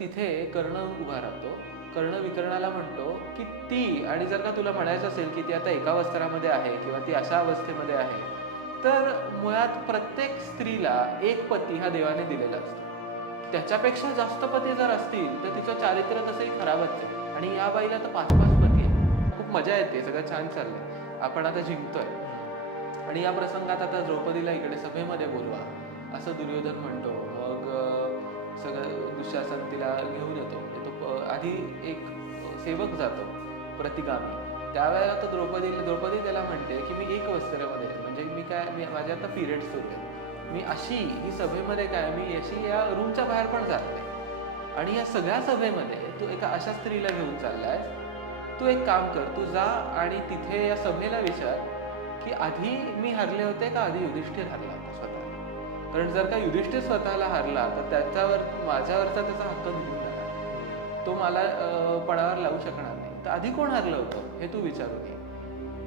तिथे कर्ण उभा राहतो. कर्ण विकर्णाला म्हणतो की ती, आणि जर का तुला म्हणायचं असेल की ती आता एका वस्त्रामध्ये आहे किंवा ती अशा अवस्थेमध्ये आहे, तर मुळात प्रत्येक स्त्रीला एक पती हा देवाने दिलेला असतो. त्याच्यापेक्षा जास्त पती जर असतील तर तिचं चारित्र्य तसंही खराबच आहे. आणि या बाईला तर 5-5 पती आहेत. खूप मजा येते, सगळं छान चाललंय, आपण आता जिंकतोय. आणि या प्रसंगात आता द्रौपदीला इकडे सभेमध्ये बोलवा असं दुर्योधन म्हणतो. मग सगळं दुःशासन तिला घेऊन येतो. आधी एक सेवक जातो प्रतिगामी. त्यावेळेला तो द्रौपदी त्याला म्हणते की मी एक वस्त्रामध्ये, म्हणजे मी माझे आता पिरियड सुरू आहे, मी अशी ही सभेमध्ये मी अशी या रूमच्या बाहेर पण जात नाही. आणि या सगळ्या सभेमध्ये तू एका अशा स्त्रीला घेऊन चाललाय. तू एक काम कर, तू जा आणि तिथे या सभेला विचार की आधी मी हरले होते का आधी युधिष्ठिर हरला होता स्वतः. कारण जर का युधिष्ठिर स्वतःला हरला तर त्याच्यावर माझ्यावरचा त्याचा हक्क निघून जाणार, तो मला पणावर लावू शकणार नाही. तर आधी कोण हरलं होतं हे तू विचारून ये.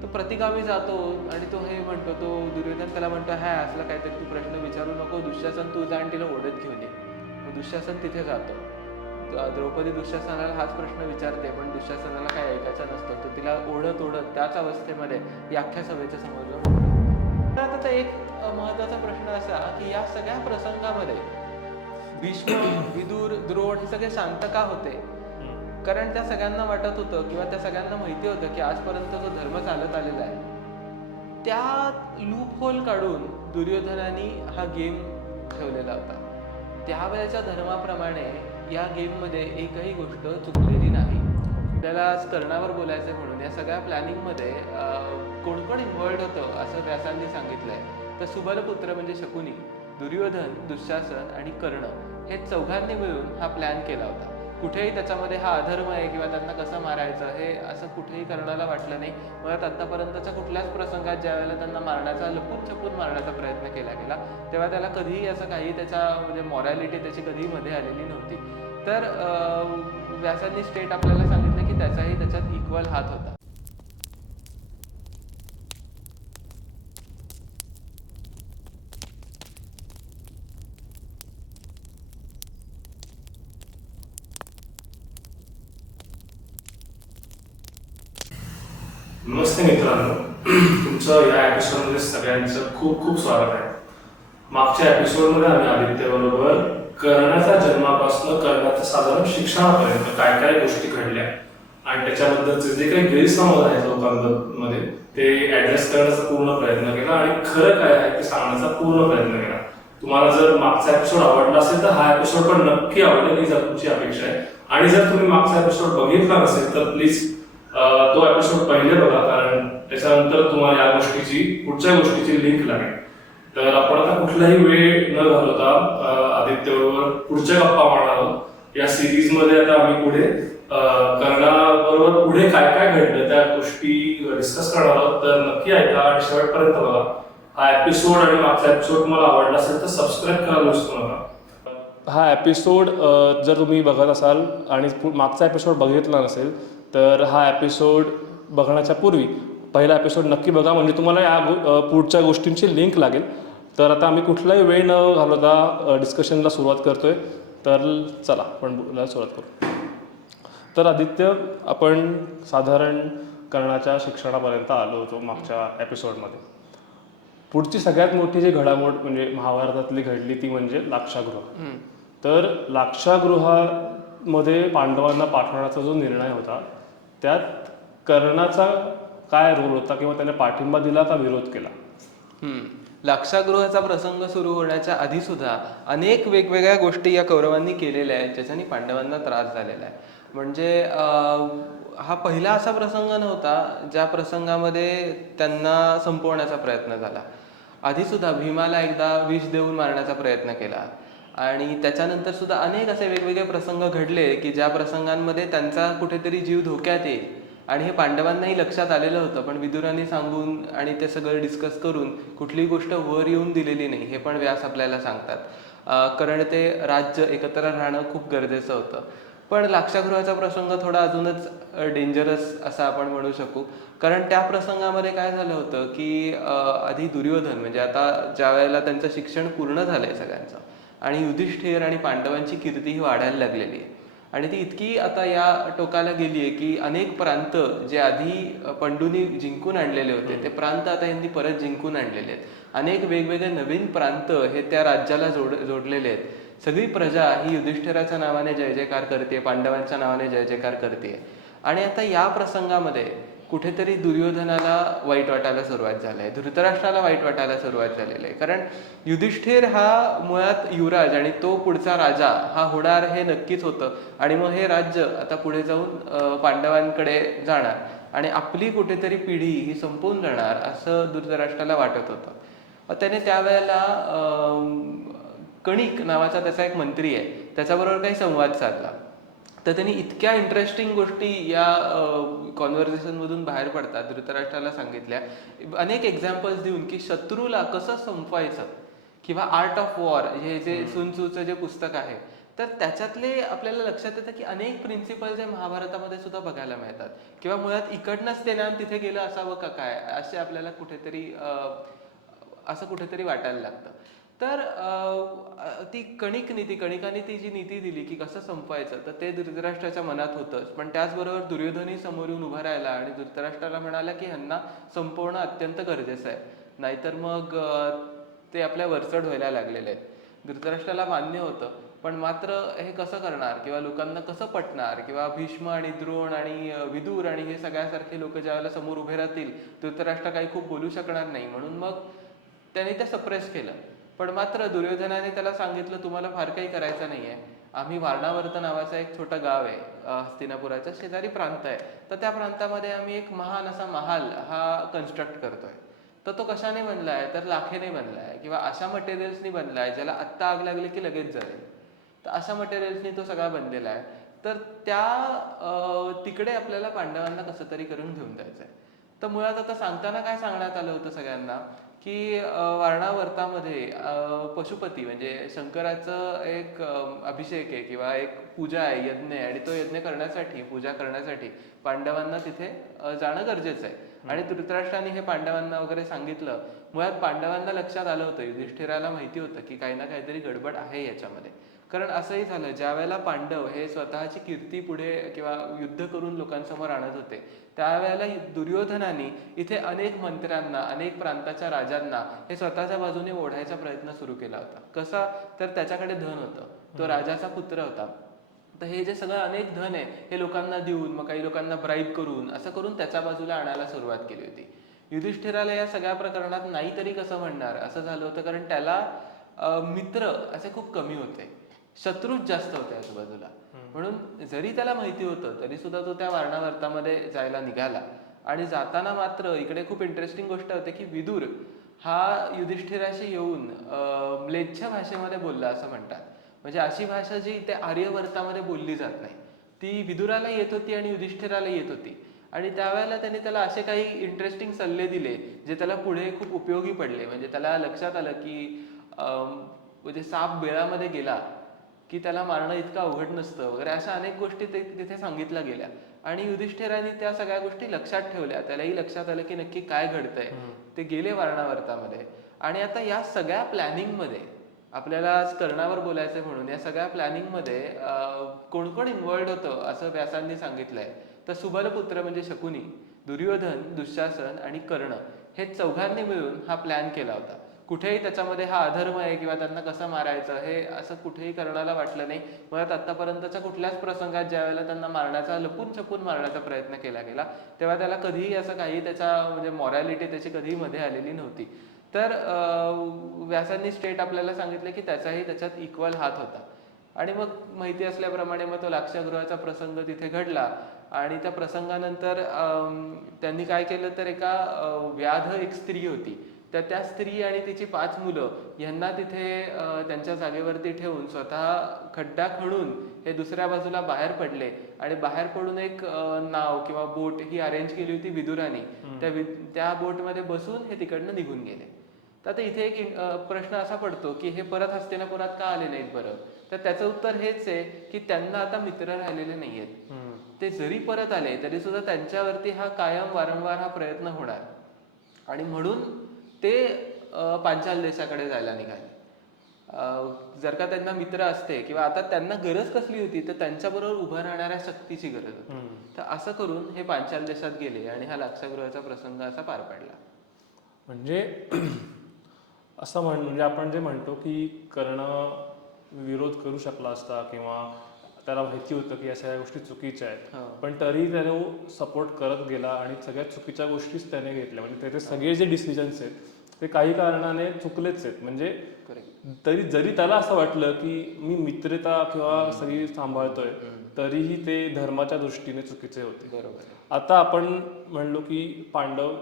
तो प्रतिगामी जातो आणि तो हे म्हणतो, तो दुर्योधन त्याला म्हणतो, हा असला काहीतरी तू प्रश्न विचारू नको, दुःशासन तू जा आणि तिला ओढत घेऊन ये. मग दुःशासन तिथे जातो. द्रौपदी दुःशासनाला हाच प्रश्न विचारते, पण दुःशासनाला काही ऐकायचं नसतं. तो तिला ओढत त्याच अवस्थेमध्ये या अख्ख्या सभेच्या समोर जाऊन. तर आता एक महत्वाचा प्रश्न असा की या सगळ्या प्रसंगामध्ये भीष्म, विदुर, द्रोण हे सगळे शांत का होते? कारण त्या सगळ्यांना वाटत होतं किंवा त्या सगळ्यांना माहिती होतं की आजपर्यंत जो धर्म चालत आलेला आहे त्या लूप होल काढून दुर्योधनाने हा गेम ठेवलेला होता. त्यावेळेच्या धर्माप्रमाणे या गेममध्ये एकही गोष्ट चुकलेली नाही. त्याला कर्णावर बोलायचं म्हणून या सगळ्या प्लॅनिंगमध्ये कोण कोण इन्व्हॉल्ड होतं असं व्यासांनी सांगितलंय. तर सुबलपुत्र म्हणजे शकुनी, दुर्योधन, दुःशासन आणि कर्ण हे चौघांनी मिळून हा प्लॅन केला होता. कुठेही त्याच्यामध्ये हा अधर्म आहे किंवा त्यांना कसं मारायचं हे असं कुठेही कर्णाला वाटलं नाही. मुळात आतापर्यंतच्या कुठल्याच प्रसंगात ज्या वेळेला त्यांना मारण्याचा, लपून छपून मारण्याचा प्रयत्न केला गेला तेव्हा त्याला कधीही असं काही त्याच्या म्हणजे मॉरॅलिटी त्याची कधीही मध्ये आलेली नव्हती. तर व्यासांनी स्टेट आपल्याला सांगितलं की त्याचाही त्याच्यात इक्वल हात होता. नमस्ते मित्रांनो, तुमचं या एपिसोडमध्ये सगळ्यांचं खूप खूप स्वागत आहे. मागच्या एपिसोडमध्ये आम्ही आदित्यबरोबर कर्णाच्या जन्मापासून कर्णाच्या साधारण शिक्षणापर्यंत काय काय गोष्टी घडल्या आणि त्याच्याबद्दलचे जे काही गैरसमज आहेत लोकांमध्ये ते ऍड्रेस करण्याचा पूर्ण प्रयत्न केला आणि खरं काय आहे ते सांगण्याचा पूर्ण प्रयत्न केला. तुम्हाला जर मागचा एपिसोड आवडला असेल तर हा एपिसोड पण नक्की आवडेल ही तुमची अपेक्षा आहे. आणि जर तुम्ही मागचा एपिसोड बघितला नसेल तर प्लीज तो एपिसोड पहिले बघा, कारण त्याच्यानंतर तुम्हाला या गोष्टीची पुढच्या गोष्टीची लिंक लागेल. तर आपण आता कुठलाही वेळ न घालवता आदित्यबरोबर पुढच्या गप्पा मारणार आहोत. या सिरीज मध्ये आता आम्ही पुढे कर्णाबरोबर पुढे काय काय घडलं त्या गोष्टी डिस्कस करणार आहोत. तर नक्की ऐका आणि शेवटपर्यंत बघा. हा एपिसोड आणि मागचा एपिसोड तुम्हाला आवडला असेल तर सबस्क्राईब करायला विसरू नका. हा एपिसोड जर तुम्ही बघत असाल आणि मागचा एपिसोड बघितला नसेल तर हा एपिसोड बघण्याच्या पूर्वी पहिला एपिसोड नक्की बघा, म्हणजे तुम्हाला या पुढच्या गोष्टींची लिंक लागेल. तर आता आम्ही कुठलाही वेळ न घालवता डिस्कशनला सुरुवात करतोय. तर चला आपण बोलायला सुरुवात करू. तर आदित्य, आपण साधारण कर्णाच्या शिक्षणापर्यंत आलो होतो मागच्या एपिसोडमध्ये. पुढची सगळ्यात मोठी जी घडामोड म्हणजे महाभारतातली घडली ती म्हणजे लाक्षागृह. तर लाक्षागृहामध्ये पांडवांना पाठवण्याचा जो निर्णय होता त्यात कर्णाचा काय रोल होता किंवा त्याने पाठिंबा दिला का विरोध केला? लाक्षागृहाचा प्रसंग सुरू होण्याच्या आधी सुद्धा अनेक वेगवेगळ्या गोष्टी या कौरवांनी केलेल्या आहेत ज्याच्याने पांडवांना त्रास झालेला आहे. म्हणजे हा पहिला असा प्रसंग नव्हता ज्या प्रसंगामध्ये त्यांना संपवण्याचा प्रयत्न झाला. आधी सुद्धा भीमाला एकदा विष देऊन मारण्याचा प्रयत्न केला आणि त्याच्यानंतर सुद्धा अनेक असे वेगवेगळे प्रसंग घडले की ज्या प्रसंगांमध्ये त्यांचा कुठेतरी जीव धोक्यात येईल. आणि हे पांडवांनाही लक्षात आलेलं होतं, पण विदुरांनी सांगून आणि ते सगळं डिस्कस करून कुठलीही गोष्ट वर येऊन दिलेली नाही हे पण व्यास आपल्याला सांगतात. कारण ते राज्य एकत्र राहणं खूप गरजेचं होतं. पण लाक्षागृहाचा प्रसंग थोडा अजूनच डेंजरस असा आपण म्हणू शकू. कारण त्या प्रसंगामध्ये काय झालं होतं की आधी दुर्योधन म्हणजे आता ज्या वेळेला त्यांचं शिक्षण पूर्ण झालंय सगळ्यांचं आणि युधिष्ठिर आणि पांडवांची कीर्ती ही वाढायला लागलेली आहे. आणि ती इतकी आता या टोकाला गेली आहे की अनेक प्रांत जे आधी पंडूनी जिंकून आणलेले होते ते प्रांत आता यांनी परत जिंकून आणलेले आहेत. अनेक वेगवेगळे नवीन प्रांत हे त्या राज्याला जोडलेले आहेत. सगळी प्रजा ही युधिष्ठिराच्या नावाने जय जयकार करते, पांडवांच्या नावाने जय जयकार करते. आणि आता या प्रसंगामध्ये कुठेतरी दुर्योधनाला वाईट वाटायला सुरुवात झाली आहे, धृतराष्ट्राला वाईट वाटायला सुरुवात झालेली आहे. कारण युधिष्ठिर हा मुळात युवराज आणि तो पुढचा राजा हा होणार हे नक्कीच होतं. आणि मग हे राज्य आता पुढे जाऊन पांडवांकडे जाणार आणि आपली कुठेतरी पिढी ही संपवून जाणार असं धृतराष्ट्राला वाटत होतं. त्याने त्यावेळेला कणिक नावाचा त्याचा एक मंत्री आहे, त्याच्याबरोबर काही संवाद साधला. तर त्यांनी इतक्या इंटरेस्टिंग गोष्टी या कॉन्व्हर्सेशनमधून बाहेर पडतात धृतराष्ट्राला सांगितल्या, अनेक एक्झाम्पल्स देऊन की शत्रूला कसं संपवायचं, किंवा आर्ट ऑफ वॉर हे जे सुन त्सूचं जे पुस्तक आहे, तर त्याच्यातले आपल्याला लक्षात येतं की अनेक प्रिन्सिपल्स हे महाभारतामध्ये सुद्धा बघायला मिळतात. किंवा मुळात इकडनंच ते ज्ञान तिथे गेलं असावं का काय, असे आपल्याला कुठेतरी असं कुठेतरी वाटायला लागतं. तर ती कणिकाने ती जी नीती दिली की कसं संपवायचं, तर ते धृतराष्ट्राच्या मनात होतंच. पण त्याचबरोबर दुर्योधनही समोर येऊन उभा राहिला आणि धृतराष्ट्राला म्हणाला की ह्यांना संपवणं अत्यंत गरजेचं आहे, नाहीतर मग ते आपल्या वरचढ व्हायला लागलेले आहेत. धृतराष्ट्राला मान्य होतं, पण मात्र हे कसं करणार किंवा लोकांना कसं पटणार, किंवा भीष्म आणि द्रोण आणि विदुर आणि हे सगळ्यासारखे लोक ज्यावेळेला समोर उभे राहतील धृतराष्ट्र काही खूप बोलू शकणार नाही. म्हणून मग त्याने त्या सप्रेस केलं. पण मात्र दुर्योधनाने त्याला सांगितलं, तुम्हाला फार काही करायचं नाहीये, आम्ही वारणावर्त नावाचा एक छोटं गाव आहे, हस्तिनापुराचा शेजारी प्रांत आहे, तर त्या प्रांतामध्ये आम्ही एक महान असा महाल हा कन्स्ट्रक्ट करतोय. तर तो कशाने बनलाय, तर लाखेने बनलाय किंवा अशा मटेरियल्सनी बनलाय ज्याला आत्ता आग लागली की लगेच जळेल. तर अशा मटेरियल्सनी तो सगळा बनलेला आहे. तर त्या तिकडे आपल्याला पांडवांना कसं तरी करून घेऊन जायचंय. तर मुळात आता सांगताना काय सांगण्यात आलं होतं सगळ्यांना की वारणावर्तामध्ये पशुपती म्हणजे शंकराचं एक अभिषेक आहे किंवा एक पूजा आहे, यज्ञ आहे, आणि तो यज्ञ करण्यासाठी, पूजा करण्यासाठी पांडवांना तिथे जाणं गरजेचं आहे. आणि धृतराष्ट्राने हे पांडवांना वगैरे सांगितलं. मुळात पांडवांना लक्षात आलं होतं, युधिष्ठिराला माहिती होतं की काही ना काहीतरी गडबड आहे याच्यामध्ये. कारण असंही झालं, ज्या वेळेला पांडव हे स्वतःची कीर्ती पुढे किंवा युद्ध करून लोकांसमोर आणत होते, त्यावेळेला दुर्योधनाने इथे अनेक मंत्र्यांना, अनेक प्रांताच्या राजांना हे स्वतःच्या बाजूने ओढायचा प्रयत्न सुरू केला होता. कसा, तर त्याच्याकडे धन होतं, तो राजाचा पुत्र होता. तर हे जे सगळं अनेक धन आहे हे लोकांना देऊन, मग काही लोकांना ब्राईब करून, असं करून त्याच्या बाजूला आणायला सुरुवात केली होती. युधिष्ठिराला या सगळ्या प्रकरणात नाही तरी कसं म्हणणार असं झालं होतं, कारण त्याला मित्र असे खूप कमी होते, शत्रूच जास्त होते आजूबाजूला. म्हणून जरी त्याला माहिती होतं तरी सुद्धा तो त्या वारणावर्तामध्ये जायला निघाला. आणि जाताना मात्र इकडे खूप इंटरेस्टिंग गोष्ट होते की विदुर हा युधिष्ठिराशी येऊन म्लेच्छ भाषेमध्ये बोलला असं म्हणतात. म्हणजे अशी भाषा जी इथे आर्यवर्तामध्ये बोलली जात नाही, ती विदुराला येत होती आणि युधिष्ठिराला येत होती. आणि त्यावेळेला त्याने त्याला असे काही इंटरेस्टिंग सल्ले दिले जे त्याला पुढे खूप उपयोगी पडले. म्हणजे त्याला लक्षात आलं की म्हणजे साप बेळामध्ये गेला की त्याला मारणं इतकं अवघड नसतं वगैरे, अशा अनेक गोष्टी तिथे सांगितल्या गेल्या. आणि युधिष्ठिराने त्या सगळ्या गोष्टी लक्षात ठेवल्या. त्यालाही लक्षात आलं की नक्की काय घडतंय. ते गेले वारणावर्तामध्ये. आणि आता या सगळ्या प्लॅनिंगमध्ये आपल्याला आज कर्णावर बोलायचंय, म्हणून या सगळ्या प्लॅनिंगमध्ये कोण कोण इन्व्हॉल्ड होतं असं व्यासांनी सांगितलंय. तर सुबलपुत्र म्हणजे शकुनी, दुर्योधन, दुःशासन आणि कर्ण हे चौघांनी मिळून हा प्लॅन केला होता. कुठेही त्याच्यामध्ये हा अधर्म आहे किंवा त्यांना कसं मारायचं हे असं कुठेही कर्णाला वाटलं नाही. मुळात आतापर्यंतच्या कुठल्याच प्रसंगात ज्या वेळेला त्यांना मारण्याचा, लपून छपून मारण्याचा प्रयत्न केला गेला, तेव्हा त्याला कधीही असं काही त्याच्या म्हणजे मॉरॅलिटी त्याची कधीही मध्ये आलेली नव्हती. तर व्यासांनी स्ट्रेट आपल्याला सांगितलं की त्याचाही त्याच्यात इक्वल हात होता. आणि मग माहिती असल्याप्रमाणे मग तो लाक्षागृहाचा प्रसंग तिथे घडला. आणि त्या प्रसंगानंतर त्यांनी काय केलं, तर एका व्याध एक स्त्री होती, तर त्या स्त्री आणि तिची 5 मुलं यांना तिथे त्यांच्या जागेवरती ठेवून स्वतः खड्डा खणून हे दुसऱ्या बाजूला बाहेर पडले. आणि बाहेर पडून एक नाव किंवा बोट ही अरेंज केली होती विदुराने. त्या बोटमध्ये बसून हे तिकडनं निघून गेले. तर आता इथे एक प्रश्न असा पडतो की हे परत हस्तिनापुरात का आले नाहीत बरं, तर त्याचं उत्तर हेच आहे की त्यांना आता मित्र राहिलेले नाहीयेत. ते जरी परत आले तरी सुद्धा त्यांच्यावरती हा कायम वारंवार हा प्रयत्न होणार. आणि म्हणून ते पांचाल देशाकडे जायला निघाले. जर का त्यांना मित्र असते किंवा आता त्यांना गरज कसली होती तर त्यांच्याबरोबर उभं राहणाऱ्या शक्तीची गरज होती. तर असं करून हे पांचाल देशात गेले आणि हा लाक्षागृहाचा प्रसंग असा पार पडला. म्हणजे असं म्हणजे आपण जे म्हणतो की कर्ण विरोध करू शकला असता किंवा त्याला माहिती होतं की या सगळ्या गोष्टी चुकीच्या आहेत, पण तरी त्याने सपोर्ट करत गेला आणि सगळ्यात चुकीच्या गोष्टीच त्याने घेतल्या. म्हणजे त्याचे सगळे जे डिसिजन्स आहेत ते काही कारणाने चुकलेच आहेत. म्हणजे तरी जरी त्याला असं वाटलं की मी मित्रता किंवा सगळी सांभाळतोय, तरीही ते धर्माच्या दृष्टीने चुकीचे होते. बरोबर. आता आपण म्हणलो की पांडव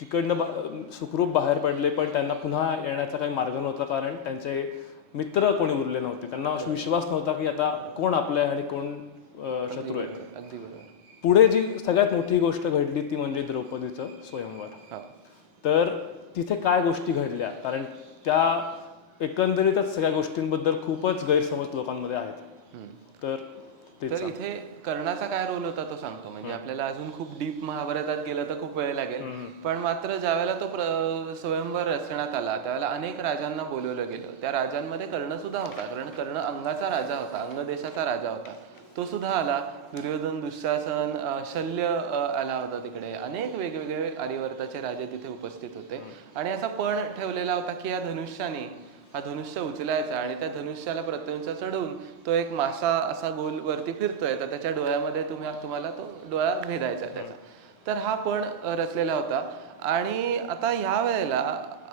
तिकडनं सुखरूप बाहेर पडले, पण त्यांना पुन्हा येण्याचा काही मार्ग नव्हता, कारण त्यांचे मित्र कोणी उरले नव्हते. त्यांना विश्वास नव्हता की आता कोण आपलं आहे आणि कोण शत्रू आहे. अगदी बरोबर. पुढे जी सगळ्यात मोठी गोष्ट घडली ती म्हणजे द्रौपदीचं स्वयंवर. तर तिथे काय गोष्टी घडल्या, कारण त्या एकंदरीतच सगळ्या गोष्टींबद्दल खूपच गैरसमज लोकांमध्ये आहेत. तर इथे कर्णाचा काय रोल होता तो सांगतो. म्हणजे आपल्याला अजून खूप डीप महाभारतात गेलं तर खूप वेळ लागेल, पण मात्र ज्यावेळेला तो स्वयंवर रचण्यात आला त्यावेळेला अनेक राजांना बोलवलं गेलं. त्या राजांमध्ये कर्ण सुद्धा होता, कारण कर्ण अंगाचा राजा होता, अंग देशाचा राजा होता. तो सुद्धा आला. दुर्योधन, दुःशासन, शल्य आला होता तिकडे. अनेक वेगवेगळे आर्यवर्ताचे राजे तिथे उपस्थित होते आणि असा पण ठेवलेला होता की या धनुष्याने हा धनुष्य उचलायचा आणि त्या धनुष्याला प्रत्यंचा चढवून तो एक मासा असा गोल वरती फिरतोय, तर त्याच्या डोळ्यामध्ये तुम्हाला तो डोळा भेदायचा त्याचा. तर हा पण रचलेला होता. आणि आता ह्या वेळेला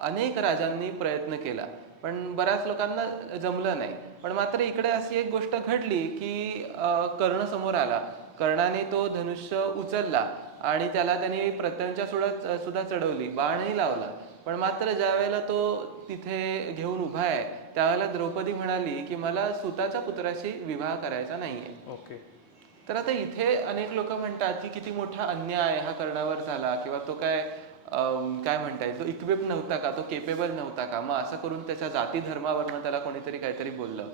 अनेक राजांनी प्रयत्न केला, पण बऱ्याच लोकांना जमलं नाही. पण मात्र इकडे अशी एक गोष्ट घडली की कर्ण समोर आला. कर्णाने तो धनुष्य उचलला आणि त्याला त्यांनी प्रत्यंचा सुद्धा चढवली, बाणही लावला. पण मात्र ज्या वेळेला तो तिथे घेऊन उभा आहे त्यावेळेला द्रौपदी म्हणाली की मला सुताच्या पुत्राशी विवाह करायचा नाहीये. ओके. तर आता इथे अनेक लोक म्हणतात की किती मोठा अन्याय हा कर्णावर झाला, किंवा तो काय म्हणता येईल, तो इक्विप नव्हता का, तो केपेबल नव्हता का, मग असं करून त्याच्या जाती धर्मावरनं त्याला कोणीतरी काहीतरी बोललं.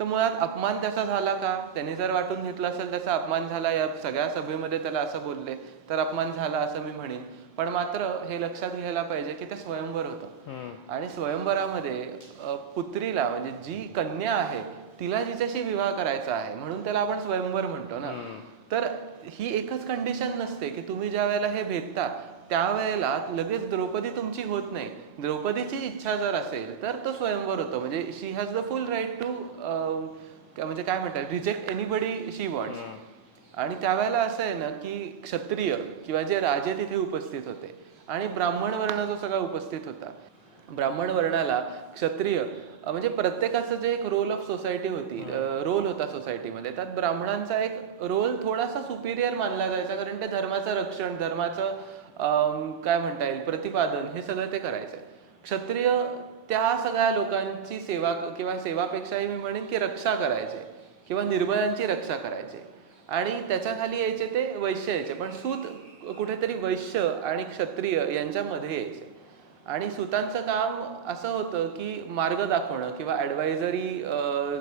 तर मुळात अपमान त्याचा झाला का, त्यांनी जर वाटून घेतलं असेल त्याचा अपमान झाला, या सगळ्या सभेमध्ये त्याला असं बोलले तर अपमान झाला असं मी म्हणेन. पण मात्र हे लक्षात घ्यायला पाहिजे की ते स्वयंवर होतं आणि स्वयंवरामध्ये पुत्रीला म्हणजे जी कन्या आहे तिला जिच्याशी विवाह करायचा आहे म्हणून त्याला आपण स्वयंवर म्हणतो ना. तर ही एकच कंडिशन नसते की तुम्ही ज्या वेळेला हे भेटता त्यावेळेला लगेच द्रौपदी तुमची होत नाही. द्रौपदीची इच्छा जर असेल तर तो स्वयंवर होतो. म्हणजे she has the full right to म्हणजे काय म्हणतात, रिजेक्ट एनीबडी शी वॉन्ट्स. आणि त्यावेळेला असं आहे ना की क्षत्रिय किंवा जे राजे तिथे उपस्थित होते आणि ब्राह्मण वर्ण जो सगळा उपस्थित होता, ब्राह्मण वर्णाला क्षत्रिय म्हणजे प्रत्येकाचं जे एक रोल ऑफ सोसायटी होती, रोल होता सोसायटीमध्ये, त्यात ब्राह्मणांचा एक रोल थोडासा सुपिरियर मानला जायचा, कारण ते धर्माचं रक्षण, धर्माचं काय म्हणता येईल प्रतिपादन, हे सगळं ते करायचं. क्षत्रिय त्या सगळ्या लोकांची सेवा किंवा सेवापेक्षाही मी म्हणेन की रक्षा करायचे किंवा निर्भयांची रक्षा करायचे. आणि त्याच्या खाली यायचे ते वैश्य यायचे, पण सूत कुठेतरी वैश्य आणि क्षत्रिय यांच्यामध्ये यायचे. आणि सुतांचं काम असं होतं की मार्ग दाखवणं किंवा ऍडवायझरी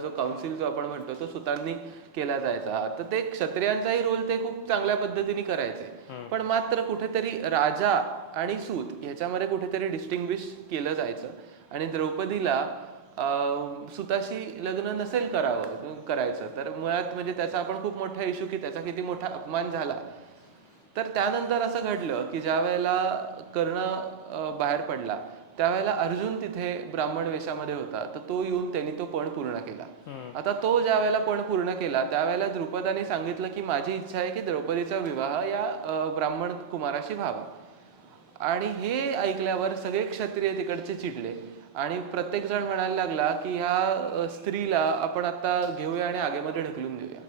जो काउन्सिल जो आपण म्हणतो तो सुतांनी केला जायचा. तर ते क्षत्रियांचाही रोल ते खूप चांगल्या पद्धतीने करायचे. पण मात्र कुठेतरी राजा आणि सूत ह्याच्यामध्ये कुठेतरी डिस्टिंग्विश केलं जायचं. आणि द्रौपदीला सुताशी लग्न नसेल करायचं तर मुळात म्हणजे त्याचा आपण खूप मोठा इश्यू की त्याचा किती मोठा अपमान झाला. तर त्यानंतर असं घडलं की ज्या वेळेला कर्ण बाहेर पडला त्यावेळेला अर्जुन तिथे ब्राह्मण वेशामध्ये होता, तर तो येऊन त्यांनी तो पण पूर्ण केला. आता तो ज्या वेळेला पण पूर्ण केला त्यावेळेला द्रुपदाने सांगितलं की माझी इच्छा आहे की द्रौपदीचा विवाह या ब्राह्मण कुमाराशी व्हावा. आणि हे ऐकल्यावर सगळे क्षत्रिय तिकडचे चिडले आणि प्रत्येक जण म्हणायला लागला की ह्या स्त्रीला आपण आता घेऊया आणि आगेमध्ये ढकलून देऊया.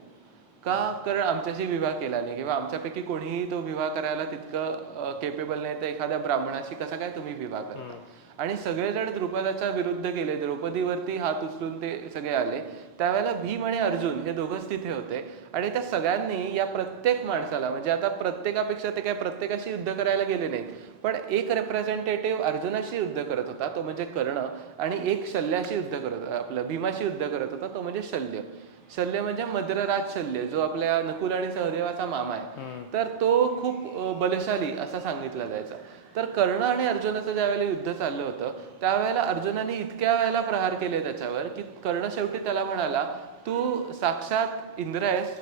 का? कारण आमच्याशी विवाह केला नाही किंवा आमच्यापैकी कोणीही तो विवाह करायला तितकं केपेबल नाही, तर एखाद्या ब्राह्मणाशी कसा काय तुम्ही विवाह करता. आणि सगळेजण द्रुपदाच्या विरुद्ध गेले, द्रौपदीवरती हात उचलून ते सगळे आले. त्यावेळेला भीम आणि अर्जुन हे दोघंच तिथे होते आणि त्या सगळ्यांनी या प्रत्येक माणसाला, म्हणजे आता प्रत्येकापेक्षा ते काय प्रत्येकाशी युद्ध करायला गेले नाहीत, पण एक रिप्रेझेंटेटिव्ह अर्जुनाशी युद्ध करत होता तो म्हणजे कर्ण, आणि एक शल्याशी युद्ध करत होता, आपलं भीमाशी युद्ध करत होता तो म्हणजे शल्य. शल्य म्हणजे मद्रराज शल्य, जो आपल्या नकुल आणि सहदेवाचा मामा आहे. तर तो खूप बलशाली असा सांगितला जायचा. तर कर्ण आणि अर्जुनाचं ज्यावेळेला युद्ध चाललं होतं, त्यावेळेला अर्जुनाने इतक्या वेळेला प्रहार केले त्याच्यावर की कर्ण शेवटी त्याला म्हणाला, तू साक्षात इंद्र आहेस,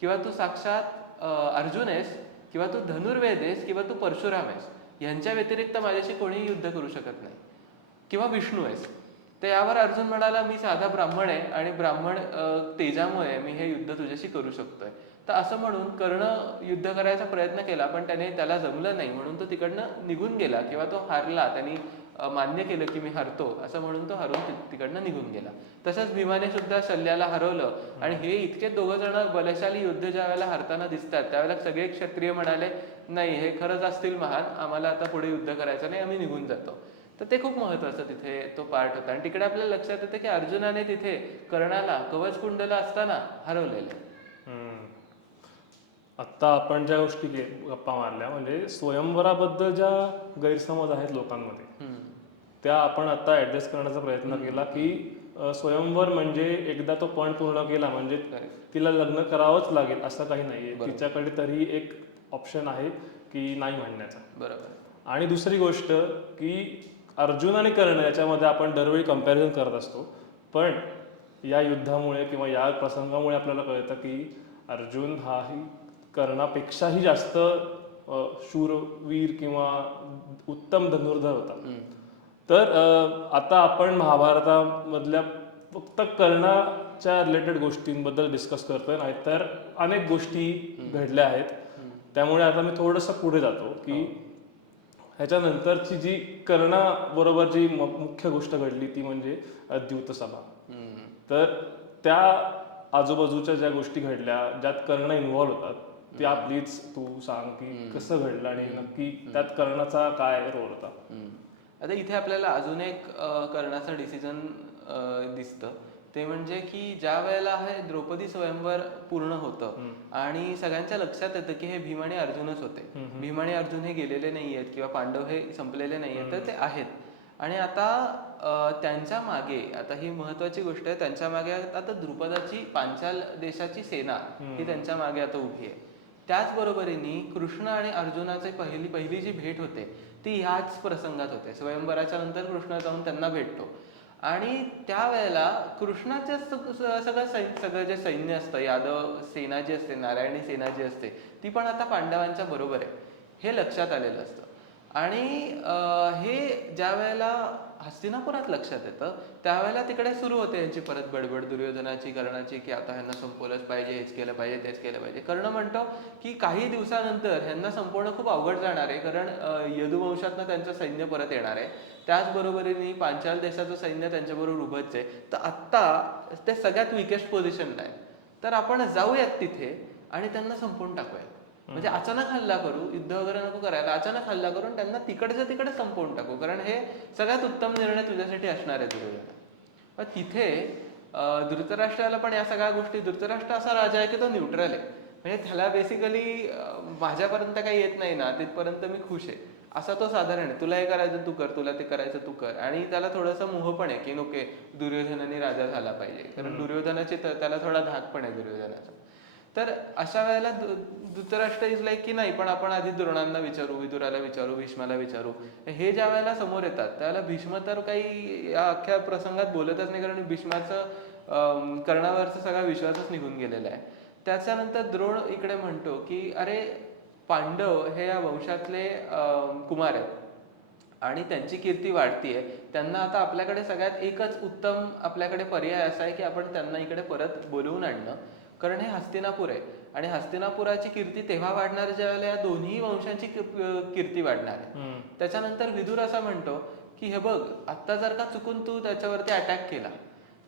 किंवा तू साक्षात अर्जुन आहेस, किंवा तू धनुर्वेद आहेस, किंवा तू परशुराम आहेस, यांच्या व्यतिरिक्त माझ्याशी कोणीही युद्ध करू शकत नाही, किंवा विष्णू आहेस. तर यावर अर्जुन म्हणाला, मी साधा ब्राह्मण आहे आणि ब्राह्मण तेजामुळे मी हे युद्ध तुझ्याशी करू शकतोय. तर असं म्हणून कर्ण युद्ध करायचा प्रयत्न केला, पण त्याला जमलं नाही, म्हणून तो तिकडनं निघून गेला, किंवा तो हारला. त्यांनी मान्य केलं की मी हरतो असं म्हणून तो हरून तिकडनं निघून गेला. तसंच भीमाने सुद्धा शल्याला हरवलं. आणि हे इतके दोघं जण बलशाली युद्ध ज्या वेळेला हरताना दिसतात, त्यावेळेला सगळे क्षत्रिय म्हणाले, नाही हे खरंच असतील महान, आम्हाला आता पुढे युद्ध करायचं नाही, आम्ही निघून जातो. तर ते खूप महत्वाचं तिथे तो पार्ट होता. आणि तिकडे आपल्याला लक्षात येतं की अर्जुनाने तिथे कर्णाला कवच कुंडल असताना हरवलेलं. आत्ता आपण ज्या गोष्टी गप्पा मारल्या, म्हणजे स्वयंवराबद्दल ज्या गैरसमज आहेत लोकांमध्ये, त्या आपण आता ऍड्रेस करण्याचा प्रयत्न केला की स्वयंवर म्हणजे एकदा तो पण पूर्ण केला म्हणजे तिला लग्न करावंच लागेल असं काही नाहीये. तिच्याकडे तरी एक ऑप्शन आहे की नाही म्हणण्याचा. बरोबर. आणि दुसरी गोष्ट की अर्जुन आणि कर्ण याच्यामध्ये आपण दरवेळी कम्पॅरिझन करत असतो, पण या युद्धामुळे किंवा या प्रसंगामुळे आपल्याला कळतं की अर्जुन हाही कर्णापेक्षाही जास्त शूरवीर किंवा उत्तम धनुर्धर होता. तर आता आपण महाभारतामधल्या फक्त कर्णाच्या रिलेटेड गोष्टींबद्दल डिस्कस करतोय, नाहीतर अनेक गोष्टी घडल्या आहेत. त्यामुळे आता मी थोडंसं पुढे जातो की ह्याच्यानंतरची जी कर्णाबरोबर जी मुख्य गोष्ट घडली ती म्हणजे द्यूतसभा. तर त्या आजूबाजूच्या ज्या गोष्टी घडल्या ज्यात कर्ण इन्व्हॉल्व्ह होतात, त्या प्लीज तू सांग की कसं घडलं आणि नक्की त्यात कर्णाचा काय रोल होता. आता इथे आपल्याला अजून एक कर्णाचं डिसिजन दिसतं. ते म्हणजे की ज्या वेळेला हे द्रौपदी स्वयंवर पूर्ण होतं आणि सगळ्यांच्या लक्षात येतं की हे भीम आणि अर्जुनच होते. भीम आणि अर्जुन हे गेलेले नाही आहेत किंवा पांडव हे संपलेले नाही आहेत, तर ते आहेत. आणि आता त्यांच्या मागे, आता ही महत्वाची गोष्ट आहे, त्यांच्या मागे आता द्रुपदाची पांचाल देशाची सेना ही त्यांच्या मागे आता उभी आहे. त्याचबरोबरीने कृष्ण आणि अर्जुनाची पहिली जी भेट होते ती ह्याच प्रसंगात होते. स्वयंवराच्या नंतर कृष्ण जाऊन त्यांना भेटतो आणि त्यावेळेला कृष्णाचे सगळं जे सैन्य असतं, यादव सेना जी असते, नारायणी सेना जी असते, ती पण आता पांडवांच्या बरोबर आहे हे लक्षात आलेलं असतं. आणि हे ज्या वेळेला हस्तिनापुरात लक्षात येतं त्यावेळेला तिकडे सुरू होते यांची परत बडबड दुर्योधनाची, कर्णाची, की आता ह्यांना संपवलंच पाहिजे, हेच केलं पाहिजे, तेच केलं पाहिजे. कर्ण म्हणतो की काही दिवसानंतर ह्यांना संपवणं खूप अवघड जाणार आहे, कारण यदुवंशातनं त्यांचं सैन्य परत येणार आहे. त्याचबरोबरीने पांचाल देशाचं सैन्य त्यांच्याबरोबर उभंच आहे. तर आत्ता ते सगळ्यात विकेस्ट पोझिशनला आहे, तर आपण जाऊयात तिथे आणि त्यांना संपवून टाकूयात. म्हणजे अचानक हल्ला करू, युद्ध वगैरे नको करायला, अचानक हल्ला करून त्यांना तिकडच्या तिकडे संपवून टाकू, कारण हे सगळ्यात उत्तम निर्णय तुझ्यासाठी असणार आहे दुर्योधन. पण तिथे धृतराष्ट्राला पण या सगळ्या गोष्टी, धृतराष्ट्र असा राजा आहे की तो न्यूट्रल आहे, म्हणजे त्याला बेसिकली माझ्यापर्यंत काही येत नाही ना तिथपर्यंत मी खुश आहे असा तो साधारण आहे. तुला हे करायचं तू कर, तुला ते करायचं तू कर. आणि त्याला थोडंसं मोह पण आहे की नोके दुर्योधनाने राजा झाला पाहिजे, कारण दुर्योधनाची त्याला थोडा धाक पण आहे दुर्योधनाचा. तर अशा वेळेला धृतराष्ट्र इज लाईक की नाही, पण आपण आधी द्रोणांना विचारू, विदुराला विचारू, भीष्माला विचारू. हे ज्या वेळेला समोर येतात त्यावेळेला भीष्म तर काही या अख्ख्या प्रसंगात बोलतच नाही, कारण भीष्माचं कर्णावरचा सगळा विश्वासच निघून गेलेला आहे. त्याच्यानंतर द्रोण इकडे म्हणतो की अरे पांडव हे या वंशातले कुमार आहेत आणि त्यांची कीर्ती वाढतीये, त्यांना आता आपल्याकडे सगळ्यात एकच उत्तम आपल्याकडे पर्याय असा आहे की आपण त्यांना इकडे परत बोलवून आणणं, कारण हे हस्तिनापूर आहे आणि हस्तिनापुराची कीर्ती तेव्हा वाढणार ज्या वेळेला या दोन्ही वंशांची कीर्ती वाढणार आहे. त्याच्यानंतर विदुर असा म्हणतो की हे बघ, आता जर का चुकून तू त्याच्यावरती अटॅक केला,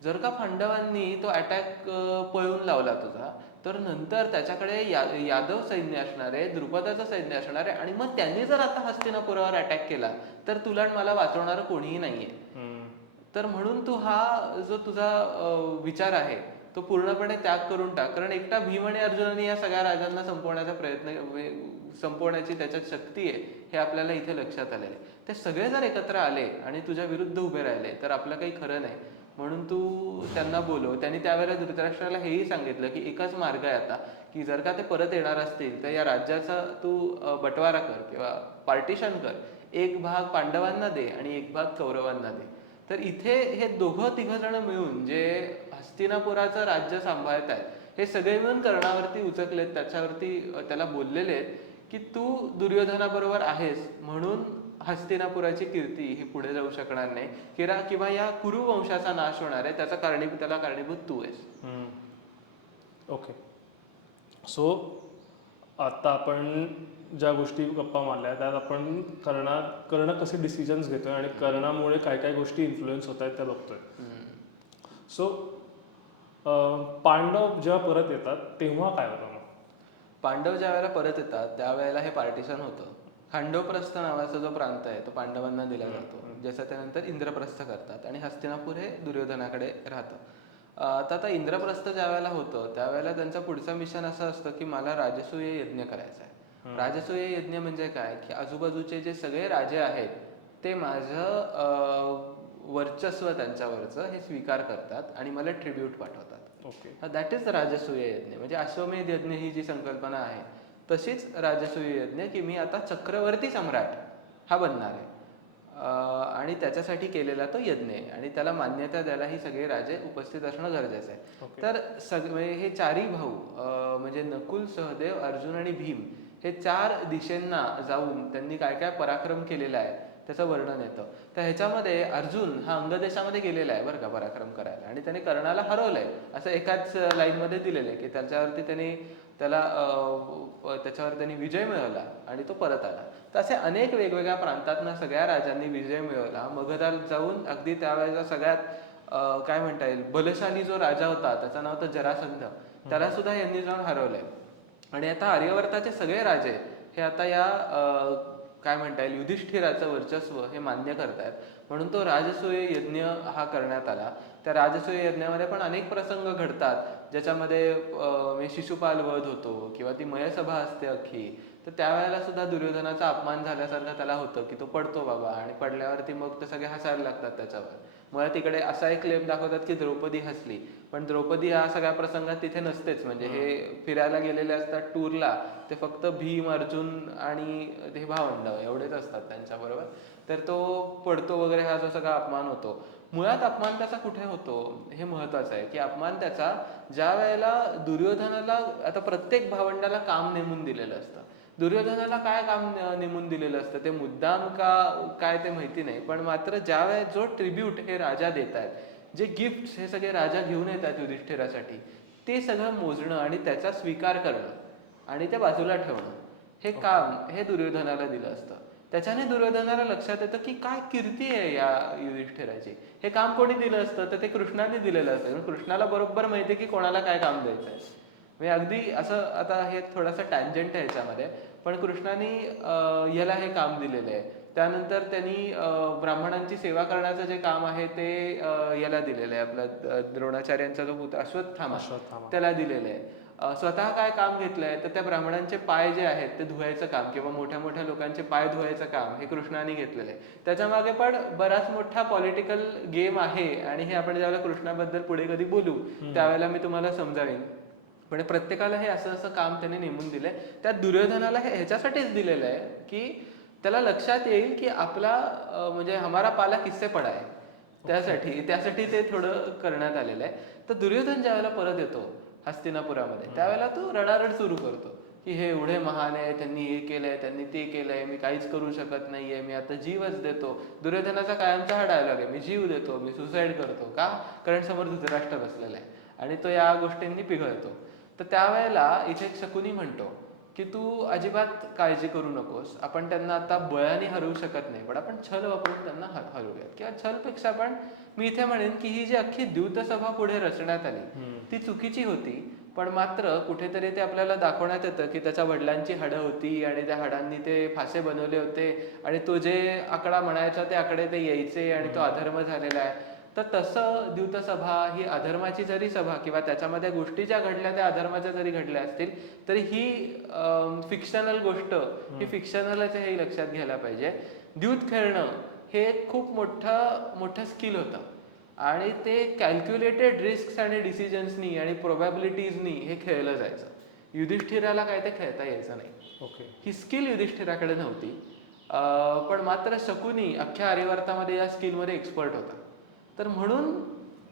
जर का पांडवांनी तो अटॅक पळून लावला तुझा, तर नंतर त्याच्याकडे यादव सैन्य असणार आहे, द्रुपदाचं सैन्य असणार आहे, आणि मग त्यांनी जर आता हस्तिनापुरावर अटॅक केला तर तुला आणि मला वाचवणारं कोणीही नाहीये. तर म्हणून तू हा जो तुझा विचार आहे तो पूर्णपणे त्याग करून टाक, कारण एकटा भीम आणि अर्जुनाने या सगळ्या राजांना संपवण्याचा संपवण्याची त्याच्यात शक्ती आहे हे आपल्याला इथे लक्षात आलेलं आहे. ते सगळे जर एकत्र आले आणि तुझ्या विरुद्ध उभे राहिले तर आपलं काही खरं नाही. म्हणून तू त्यांना बोलव. त्यांनी त्यावेळेला धृतराष्ट्राला हेही सांगितलं की एकच मार्ग आहे आता, की जर का ते परत येणार असतील तर या राज्याचा तू बंटवारा कर किंवा पार्टिशन कर. एक भाग पांडवांना दे आणि एक भाग कौरवांना दे. तर इथे हे तिघ जण मिळून जे हस्तिनापुराचं राज्य सांभाळत आहेत हे सगळे मिळून कर्णावरती उचकलेत, त्याला बोललेले आहेत की तू दुर्योधनाबरोबर आहेस म्हणून हस्तिनापुराची कीर्ती ही पुढे जाऊ शकणार नाही, किंवा या कुरु वंशाचा नाश होणार आहे, त्याला कारणीभूत तू आहेस. ओके. सो आता आपण ज्या गोष्टी गप्पा मारल्या त्यात आपण कर्ण कसे डिसिजन्स घेतोय आणि कर्णामुळे काय काय गोष्टी इन्फ्लुएन्स होत आहेत त्या बघतोय. सो पांडव जेव्हा परत येतात तेव्हा काय होतं मग? पांडव ज्या वेळेला परत येतात त्यावेळेला हे पार्टिशन होतं. खांडवप्रस्थ नावाचा जो प्रांत आहे तो पांडवांना दिला जातो, ज्याचं त्यानंतर इंद्रप्रस्थ करतात आणि हस्तिनापूर हे दुर्योधनाकडे राहतं. तर आता इंद्रप्रस्थ ज्या वेळेला होतं त्यावेळेला त्यांचं पुढचं मिशन असं असतं की मला राजसूय यज्ञ करायचा आहे. राजसूय यज्ञ म्हणजे काय, की आजूबाजूचे जे सगळे राजे आहेत ते माझं वर्चस्व त्यांच्यावरचं हे स्वीकार करतात आणि मला ट्रिब्यूट पाठवतात. ओके. दॅट इज राजसूय यज्ञ. म्हणजे अश्वमेध यज्ञ ही जी संकल्पना आहे तशीच राजसूय यज्ञ, की मी आता चक्रवर्ती सम्राट हा बनणार आहे आणि त्याच्यासाठी केलेला तो यज्ञ आहे आणि त्याला मान्यता द्यायला ही सगळे राजे उपस्थित असणं गरजेचं आहे. तर हे चारही भाऊ म्हणजे नकुल, सहदेव, अर्जुन आणि भीम हे 4 दिशेंना जाऊन त्यांनी काय काय पराक्रम केलेला आहे त्याचं वर्णन येतं. तर ह्याच्यामध्ये अर्जुन हा अंगदेशामध्ये गेलेला आहे बरं का पराक्रम करायला, आणि त्याने कर्णाला हरवलंय असं एकाच लाईनमध्ये दिलेलं आहे की त्याच्यावर त्यांनी विजय मिळवला आणि तो परत आला. तर असे अनेक वेगवेगळ्या प्रांतातना सगळ्या राजांनी विजय मिळवला. मगधात जाऊन अगदी त्यावेळेचा सगळ्यात काय म्हणता येईल बलशाली जो राजा होता त्याचं नाव होतं जरासंध, त्याला सुद्धा यांनी जाऊन हरवलंय. आणि आता आर्यवर्ताचे सगळे राजे हे आता या काय म्हणता येईल युधिष्ठिराचं वर्चस्व हे मान्य करतायत, म्हणून तो राजसूय यज्ञ हा करण्यात आला. त्या राजसूय यज्ञामध्ये पण अनेक प्रसंग घडतात ज्याच्यामध्ये शिशुपाल वध होतो किंवा ती मयसभा असते अख्खी. तर त्यावेळेला सुद्धा दुर्योधनाचा अपमान झाल्यासारखं त्याला होतं की तो पडतो बाबा, आणि पडल्यावरती मग ते सगळे हसायला लागतात त्याच्यावर. मला तिकडे असा एक क्लेम दाखवतात की द्रौपदी हसली, पण द्रौपदी या सगळ्या प्रसंगात तिथे नसतेच. म्हणजे हे फिरायला गेलेले असतात टूरला, ते फक्त भीम, अर्जुन आणि ते भावंड एवढेच असतात त्यांच्याबरोबर. तर तो पडतो वगैरे, हा जो सगळा अपमान होतो. मुळात अपमान त्याचा कुठे होतो हे महत्वाचं आहे, की अपमान त्याचा ज्या वेळेला दुर्योधनाला, आता प्रत्येक भावंडाला काम नेमून दिलेलं असतं. दुर्योधनाला काय काम नेमून दिलेलं असतं ते मुद्दाम का काय ते माहिती नाही, पण मात्र ज्या वेळेस जो ट्रिब्यूट हे राजा देत आहेत, जे गिफ्ट हे सगळे राजा घेऊन येतात युधिष्ठिरासाठी, ते सगळं मोजणं आणि त्याचा स्वीकार करणं आणि ते बाजूला ठेवणं, हे काम हे दुर्योधनाला दिलं असतं. त्याच्याने दुर्योधनाला लक्षात येतं की काय कीर्ती आहे या युधिष्ठिराची. हे काम कोणी दिलं असतं तर ते कृष्णाने दिलेलं असतं. कृष्णाला बरोबर माहिती आहे की कोणाला काय काम द्यायचं आहे. म्हणजे अगदी असं, आता हे थोडासा टँजंट आहे ह्याच्यामध्ये, पण कृष्णाने याला हे काम दिलेलं आहे. त्यानंतर त्यांनी ब्राह्मणांची सेवा करण्याचं जे काम आहे ते याला दिलेलं आहे, आपलं द्रोणाचार्यांचा जो पुत्र अश्वत्थामा त्याला दिलेलं आहे. स्वतः काय काम घेतलंय तर त्या ब्राह्मणांचे पाय जे आहेत ते धुवायचं काम किंवा मोठ्या मोठ्या लोकांचे पाय धुवायचं काम हे कृष्णाने घेतलेलं आहे. त्याच्या मागे पण बराच मोठा पॉलिटिकल गेम आहे, आणि हे आपण ज्यावेळेला कृष्णाबद्दल पुढे कधी बोलू त्यावेळेला मी तुम्हाला समजावीन. पण प्रत्येकाला हे असं असं काम त्याने नेमून दिलंय. त्या दुर्योधनाला हे ह्याच्यासाठीच दिलेलं आहे की त्याला लक्षात येईल की आपला म्हणजे हमारा पाला किससे पडा आहे, त्यासाठी ते थोडं करण्यात आलेलं आहे. तर दुर्योधन ज्यावेळेला परत येतो हस्तिनापुरामध्ये त्यावेळेला तो रडारड सुरू करतो की हे एवढे महान आहे, त्यांनी हे केलंय, त्यांनी ते केलंय, मी काहीच करू शकत नाहीये, मी आता जीवच देतो. दुर्योधनाचा कायमचा हा डायलॉग आहे, मी जीव देतो, मी सुसाईड करतो. का? कारण समोर धृतराष्ट्र बसलेला आहे आणि तो या गोष्टींनी पिघळतो. तर त्यावेळेला इथे एक शकुनी म्हणतो की तू अजिबात काळजी करू नकोस, आपण त्यांना आता बळाने हरवू शकत नाही, पण आपण छल वापरून त्यांना हरवूयात. किंवा छलपेक्षा पण मी इथे म्हणेन की ही जी अख्खी द्यूतसभा पुढे रचण्यात आली ती चुकीची होती, पण मात्र कुठेतरी ते आपल्याला दाखवण्यात येतं की त्याच्या वडिलांची हाडं होती आणि त्या हाडांनी ते फासे बनवले होते आणि तो जे आकडा म्हणायचा ते आकडे ते यायचे आणि तो अधर्म झालेला आहे. तर तसं द्यूतसभा ही अधर्माची जरी सभा किंवा त्याच्यामध्ये गोष्टी ज्या घडल्या त्या अधर्माच्या जरी घडल्या असतील तरी ही फिक्शनल गोष्ट ही फिक्शनलच हे लक्षात घ्यायला पाहिजे. द्यूत खेळणं हे खूप मोठं स्किल होतं. आणि ते कॅल्क्युलेटेड रिस्क आणि डिसिजन्सनी आणि प्रोबॅबिलिटीजनी हे खेळलं जायचं. युधिष्ठिराला काय ते खेळता यायचं नाही. ओके. ही स्किल युधिष्ठिराकडे नव्हती. पण मात्र शकुनी अख्ख्या आर्यवर्तामध्ये या स्किलमध्ये एक्सपर्ट होता. तर म्हणून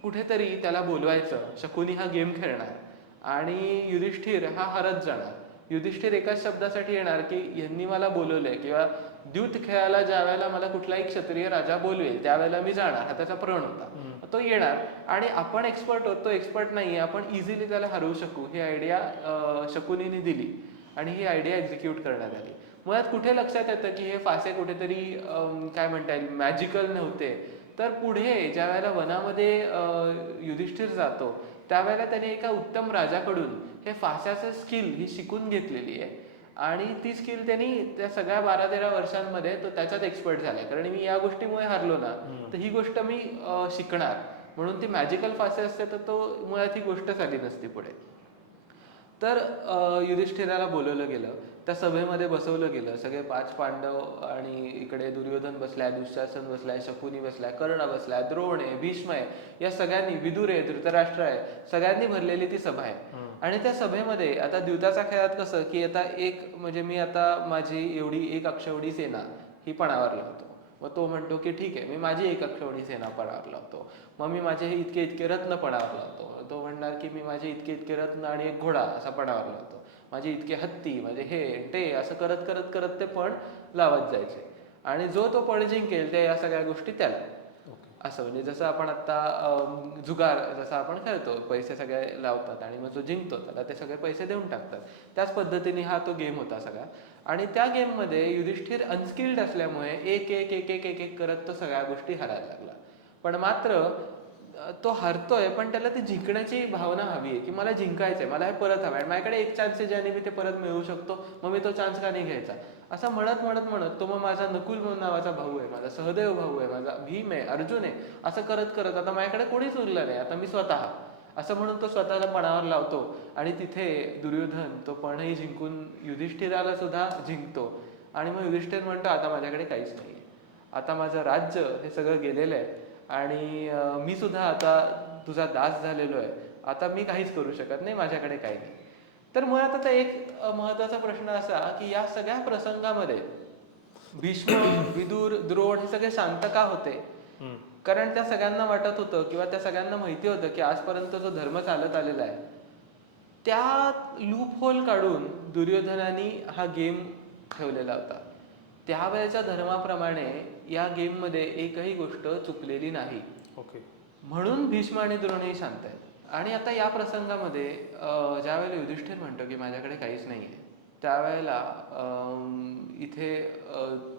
कुठेतरी त्याला बोलवायचं, शकुनी हा गेम खेळणार आणि युधिष्ठिर हा हरत जाणार. युधिष्ठिर एकाच शब्दासाठी येणार की यांनी मला बोलवलंय, किंवा द्यूत खेळायला ज्या वेळेला मला कुठलाही क्षत्रिय राजा बोलवेल त्यावेळेला मी जाणार, हा त्याचा प्रण होता. तो येणार आणि आपण एक्सपर्ट होतो, एक्सपर्ट नाही, आपण इझिली त्याला हरवू शकू ही आयडिया शकुनीने दिली आणि ही आयडिया एक्झिक्यूट करण्यात आली. मुळात कुठे लक्षात येतं की हे फासे कुठेतरी काय म्हणता येईल मॅजिकल नव्हते, तर पुढे ज्या वेळेला वनामध्ये युधिष्ठिर जातो त्यावेळेला त्याने एका उत्तम राजाकडून हे फास्याचं स्किल ही शिकून घेतलेली आहे आणि ती स्किल त्यांनी त्या सगळ्या 12-13 वर्षांमध्ये तो त्याच्यात एक्सपर्ट झालाय. कारण मी या गोष्टीमुळे हारलो ना तर ही गोष्ट मी शिकणार, म्हणून ती मॅजिकल फासे असते तर तो मुळात ही गोष्टच आली नसती पुढे. तर युधिष्ठिराला बोलवलं गेलं, त्या सभेमध्ये बसवलं गेलं. सगळे 5 पांडव आणि इकडे दुर्योधन बसलाय, दुःशासन बसलाय, शकुनी बसलाय, कर्ण बसलाय, द्रोण आहे, भीष्म आहे, या सगळ्यांनी, विदुर आहे, धृतराष्ट्र आहे, सगळ्यांनी भरलेली ती सभा आहे. आणि त्या सभेमध्ये आता द्यूताच्या खेळात कसं की आता एक म्हणजे मी आता माझी एवढी 1 अक्षौहिणी सेना ही पणावर लावतो. मग तो म्हणतो की ठीक आहे, मी माझी 1 अक्षौहिणी सेना पणावर लावतो. मग मी माझे हे इतके इतके रत्न पणावर लावतो. तो म्हणणार की मी माझे इतके इतके रत्न आणि 1 घोडा असा पणावर लावतो. माझे इतके हत्ती, माझे हे ते, असं करत करत करत ते पण लावत जायचे. आणि जो तो पण जिंकेल त्या या सगळ्या गोष्टी त्याला. असं म्हणजे जसं आपण आता जुगार जसं आपण खेळतो, पैसे सगळे लावतात आणि मग जो जिंकतो त्याला ते सगळे पैसे देऊन टाकतात, त्याच पद्धतीने हा तो गेम होता सगळा. आणि त्या गेममध्ये युधिष्ठिर अनस्किल्ड असल्यामुळे एक एक एक एक एक एक करत तो सगळ्या गोष्टी हरायला लागला. पण मात्र तो हरतोय पण त्याला ती जिंकण्याची भावना हवी आहे की मला जिंकायचंय, मला हे परत हवंय, माझ्याकडे एक चान्स आहे ज्याने मी ते परत मिळवू शकतो, मग मी तो चान्स का नाही घ्यायचा. असं म्हणत म्हणत म्हणत तो मग माझा नकुल म्हणून नावाचा भाऊ आहे, माझा सहदेव भाऊ आहे, माझा भीम आहे, अर्जुन आहे, असं करत करत आता माझ्याकडे कोणीच उरलं नाही, आता मी स्वतः, असं म्हणून तो स्वतःला पणावर लावतो. आणि तिथे दुर्योधन तो पणही जिंकून युधिष्ठिराला सुद्धा जिंकतो. आणि मग युधिष्ठिर म्हणतो आता माझ्याकडे काहीच नाही, आता माझं राज्य हे सगळं गेलेलं आहे आणि मी सुद्धा आता तुझा दास झालेलो आहे, आता मी काहीच करू शकत नाही, माझ्याकडे काही नाही. तर मुळात आता एक महत्वाचा प्रश्न असा की या सगळ्या प्रसंगामध्ये भीष्म, विदुर, द्रोण हे सगळे शांत का होते. कारण त्या सगळ्यांना वाटत होतं किंवा त्या सगळ्यांना माहिती होतं की आजपर्यंत जो धर्म चालत आलेला आहे त्या लूप होल काढून दुर्योधनाने हा गेम ठेवलेला होता. त्यावेळेच्या धर्माप्रमाणे या गेममध्ये एकही गोष्ट चुकलेली नाही. ओके. म्हणून भीष्म आणि द्रोणही शांत आहेत. आणि आता या प्रसंगामध्ये ज्या वेळेला युधिष्ठिर म्हणतो की माझ्याकडे काहीच नाही आहे, त्यावेळेला इथे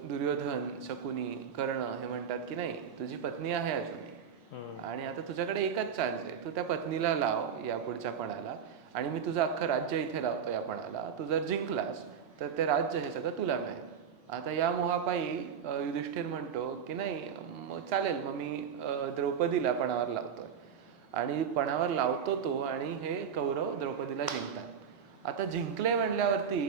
दुर्योधन, शकुनी, कर्ण हे म्हणतात की नाही, तुझी पत्नी आहे अजूनही आणि आता तुझ्याकडे एकच चान्स आहे, तू त्या पत्नीला लाव या पुढच्या पणाला आणि मी तुझं अख्खं राज्य इथे लावतो या पणाला, तू जर जिंकलास तर ते राज्य हे सगळं तुला मिळेल. आता या मोहापायी युधिष्ठिर म्हणतो की नाही मग चालेल, मग मी द्रौपदीला पणावर लावतोय. आणि पणावर लावतो तो आणि हे कौरव द्रौपदीला जिंकतात. आता जिंकले म्हणल्यावरती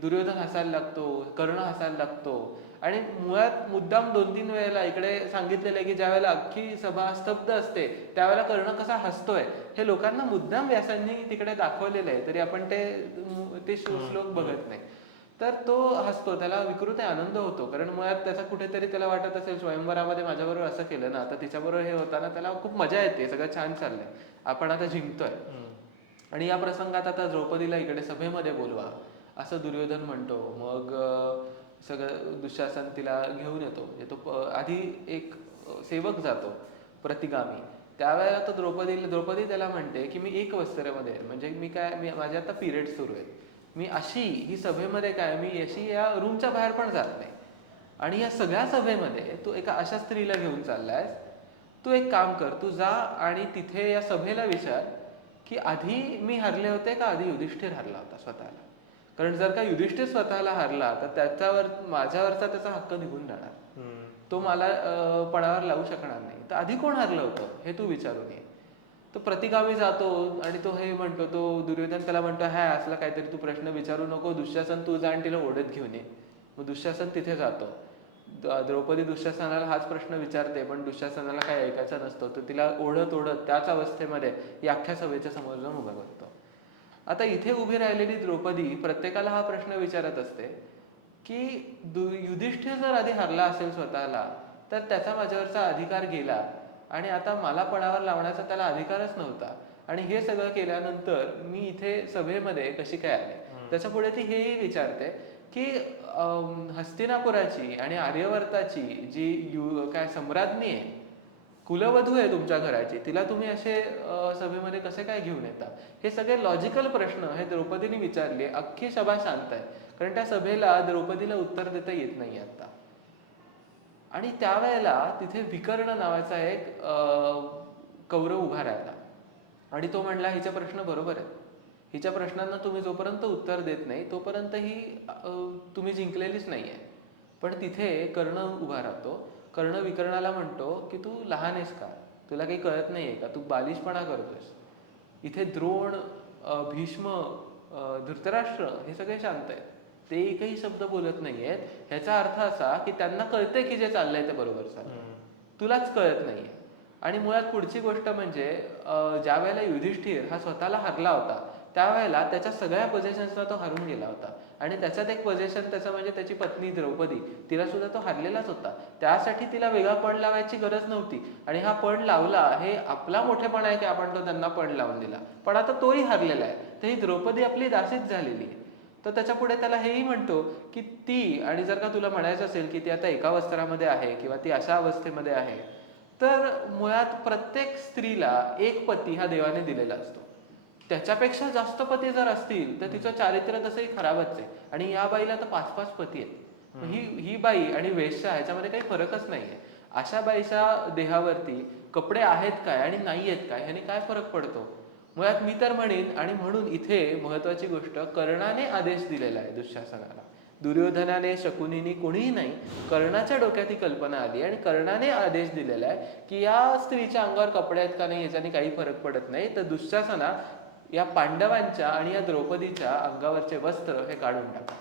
दुर्योधन हसायला लागतो, कर्ण हसायला लागतो आणि मुळात मुद्दाम 2-3 वेळेला इकडे सांगितलेलं आहे की ज्या वेळेला अख्खी सभा स्तब्ध असते त्यावेळेला कर्ण कसा हसतोय हे लोकांना मुद्दाम व्यासांनी तिकडे दाखवलेलं आहे, तरी आपण ते श्लोक बघत नाही. तर तो हसतो, त्याला विकृत आनंद होतो, कारण मुळात त्याचा कुठेतरी त्याला वाटत असेल स्वयंवरामध्ये माझ्याबरोबर असं केलं ना, आता तिच्याबरोबर हे होताना त्याला खूप मजा येते, सगळं छान चाललंय, आपण आता जिंकतोय. आणि या प्रसंगात आता द्रौपदीला इकडे सभेमध्ये बोलवा असं दुर्योधन म्हणतो. मग सगळं दुःशासन तिला घेऊन येतो. तो आधी एक सेवक जातो प्रतिगामी, त्यावेळेला तो द्रौपदी त्याला म्हणते की मी एक वस्त्रेमध्ये, म्हणजे मी माझे आता पिरियड सुरू आहेत, मी अशी ही सभेमध्ये मी अशी या रूमच्या बाहेर पण जात नाही. आणि या सगळ्या सभेमध्ये तू एका अशा स्त्रीला घेऊन चाललायस, तू एक काम कर, तू जा आणि तिथे या सभेला विचार की आधी मी हरले होते का आधी युधिष्ठिर हरला होता स्वतःला. कारण जर का युधिष्ठिर स्वतःला हरला तर माझ्यावरचा त्याचा हक्क निघून जाणार, तो मला पणावर लावू शकणार नाही. तर आधी कोण हरलं होतं हे तू विचारून ये. तो प्रतिगामी जातो आणि तो हे म्हणतो, तो दुर्योधन त्याला म्हणतो असला काहीतरी तू प्रश्न विचारू नको, दुःशासन तू जा आणि तिला ओढत घेऊन ये. मग दुःशासन तिथे जातो. द्रौपदी दुःशासनाला हाच प्रश्न विचारते, पण दुःशासनाला काही ऐकायचं नसतं. तो तिला ओढत ओढत त्याच अवस्थेमध्ये या अख्ख्या सभेच्या समोर जाऊन उभं करतो. आता इथे उभी राहिलेली द्रौपदी प्रत्येकाला हा प्रश्न विचारत असते की युधिष्ठिर जर आधी हरला असेल स्वतःला, तर त्याचा माझ्यावरचा अधिकार गेला आणि आता मला पणावर लावण्याचा त्याला अधिकारच नव्हता, आणि हे सगळं केल्यानंतर मी इथे सभेमध्ये कशी काय आले. त्याच्या पुढे ती हेही विचारते की हस्तिनापुराची आणि आर्यवर्ताची जी काय सम्राज्ञी आहे, कुलवधू आहे तुमच्या घराची, तिला तुम्ही असे सभेमध्ये कसे काय घेऊन येता. हे सगळे लॉजिकल प्रश्न हे द्रौपदीने विचारले. अख्खी सभा शांत आहे, कारण त्या सभेला द्रौपदीला उत्तर देता येत नाही आता. आणि त्यावेळेला तिथे विकर्ण नावाचा एक कौरव उभा राहिला आणि तो म्हणला, हिचे प्रश्न बरोबर आहेत, हिच्या प्रश्नांना तुम्ही जोपर्यंत उत्तर देत नाही तोपर्यंत ही तुम्ही जिंकलेलीच नाही आहे. पण तिथे कर्ण उभा राहतो. कर्ण विकर्णाला म्हणतो की तू लहान आहेस का, तुला काही कळत नाही आहे का, तू बालिशपणा करतोयस. इथे द्रोण, भीष्म, धृतराष्ट्र हे सगळे शांत आहेत, ते एकही शब्द बोलत नाही आहेत. ह्याचा अर्थ असा की त्यांना कळतंय की जे चाललंय ते बरोबर चाललंय, तुलाच कळत नाहीये. आणि मुळात पुढची गोष्ट म्हणजे ज्या वेळेला युधिष्ठिर हा स्वतःला हरला होता, त्यावेळेला त्याच्या सगळ्या पोझिशन्सला तो हरून गेला होता. आणि त्याच्यात एक पोझिशन त्याचं म्हणजे त्याची पत्नी द्रौपदी, तिला सुद्धा तो हरलेलाच होता. त्यासाठी तिला वेगळा पण लावायची गरज नव्हती. आणि हा पण लावला हे आपला मोठेपणा आहे की आपण तो त्यांना पण लावून दिला. पण आता तोही हरलेला आहे, तर ही द्रौपदी आपली दासीच झालेली आहे. तर त्याच्या पुढे त्याला हेही म्हणतो की ती, आणि जर का तुला म्हणायचं असेल की ती आता एका वस्त्रामध्ये आहे किंवा ती अशा अवस्थेमध्ये आहे, तर मुळात प्रत्येक स्त्रीला एक पती हा देवाने दिलेला असतो. त्याच्यापेक्षा जास्त पती जर असतील तर तिचं चारित्र्य तसंही खराबच आहे. आणि या बाईला तर 5-5 पती आहेत. ही बाई आणि वेश्या ह्याच्यामध्ये काही फरकच नाहीये. अशा बाईच्या देहावरती कपडे आहेत काय आणि नाही आहेत काय ह्याने काय फरक पडतो. मुळात मी तर म्हणेन, आणि म्हणून इथे महत्वाची गोष्ट, कर्णाने आदेश दिलेला आहे दुःशासनाला. दुर्योधनाने, शकुनीने, कोणीही नाही, कर्णाच्या डोक्यात ही कल्पना आली आणि कर्णाने आदेश दिलेला आहे की या स्त्रीच्या अंगावर कपडे आहेत का नाही याच्याने काही फरक पडत नाही, तर दुःशासना या पांडवांच्या आणि या द्रौपदीच्या अंगावरचे वस्त्र हे काढून टाका.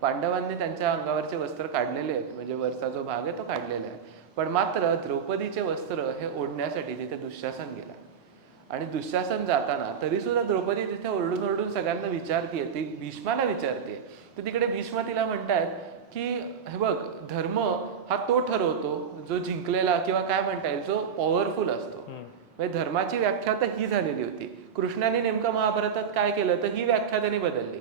पांडवांनी त्यांच्या अंगावरचे वस्त्र काढलेले आहेत, म्हणजे वरचा जो भाग आहे तो काढलेला आहे, पण मात्र द्रौपदीचे वस्त्र हे ओढण्यासाठी तिथे दुःशासन गेला. आणि दुःशासन जाताना तरी सुद्धा द्रौपदी तिथे ओरडून ओरडून सगळ्यांना विचारतीये, ती भीष्माला विचारते. तर तिकडे भीष्म तिला म्हणतायत की हे बघ, धर्म हा तो ठरवतो जो जिंकलेला, किंवा काय म्हणता येईल, जो पॉवरफुल असतो. म्हणजे धर्माची व्याख्या तर ही झालेली होती. कृष्णाने नेमकं महाभारतात काय केलं तर ही व्याख्या त्यांनी बदलली.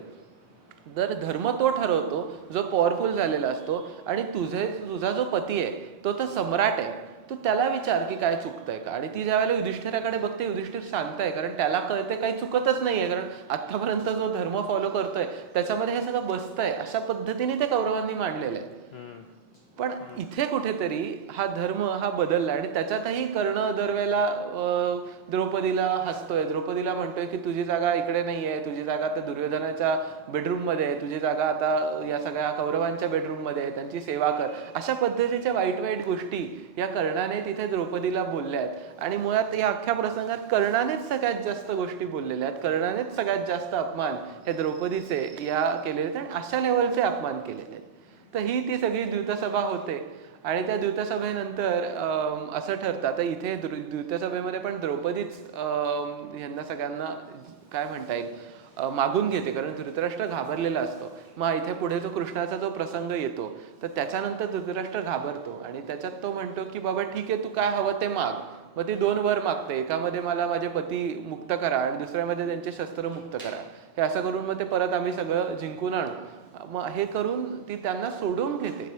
तर धर्म तो ठरवतो जो पॉवरफुल झालेला असतो, आणि तुझा जो पती आहे तो तर सम्राट आहे, तू त्याला विचार की काय चुकतंय का. आणि ती ज्या वेळेला युधिष्ठिराकडे बघते, युधिष्ठिर शांत आहे, कारण त्याला कळते काही चुकतच नाहीये, कारण आतापर्यंत जो धर्म फॉलो करतोय त्याच्यामध्ये हे सगळं बसतंय. अशा पद्धतीने ते कौरवांनी मांडलेलं आहे. पण इथे कुठेतरी हा धर्म हा बदलला, आणि त्याच्यातही कर्ण दरवेळेला द्रौपदीला हसतोय, द्रौपदीला म्हणतोय की तुझी जागा इकडे नाहीये, तुझी जागा आता दुर्योधनाच्या बेडरूम मध्ये आहे, तुझी जागा आता या सगळ्या कौरवांच्या बेडरूम मध्ये आहे, त्यांची सेवा कर. अशा पद्धतीच्या वाईट वाईट गोष्टी या कर्णाने तिथे द्रौपदीला बोलल्या आहेत. आणि मुळात या अख्ख्या प्रसंगात कर्णानेच सगळ्यात जास्त गोष्टी बोललेल्या आहेत, कर्णानेच सगळ्यात जास्त अपमान हे द्रौपदीचे या केलेले आहेत, आणि अशा लेवलचे अपमान केलेले आहेत. तर ही ती सगळी द्यूतसभा होते. आणि त्या द्यूतसभेनंतर असं ठरतं, आता इथे द्यूतसभेमध्ये पण द्रौपदीच यांना सगळ्यांना काय म्हणता येईल मागून घेते, कारण धृतराष्ट्र घाबरलेला असतो. मग इथे पुढे जो कृष्णाचा जो प्रसंग येतो, तर त्याच्यानंतर धृतराष्ट्र घाबरतो आणि त्याच्यात तो म्हणतो की बाबा ठीक आहे, तू काय हवं ते माग. मग ती 2 वर मागते, एकामध्ये मला माझे पती मुक्त करा आणि दुसऱ्यामध्ये त्यांचे शस्त्र मुक्त करा. हे असं करून मग ते परत आम्ही सगळं जिंकून आणू. मग हे करून ती त्यांना सोडून घेते.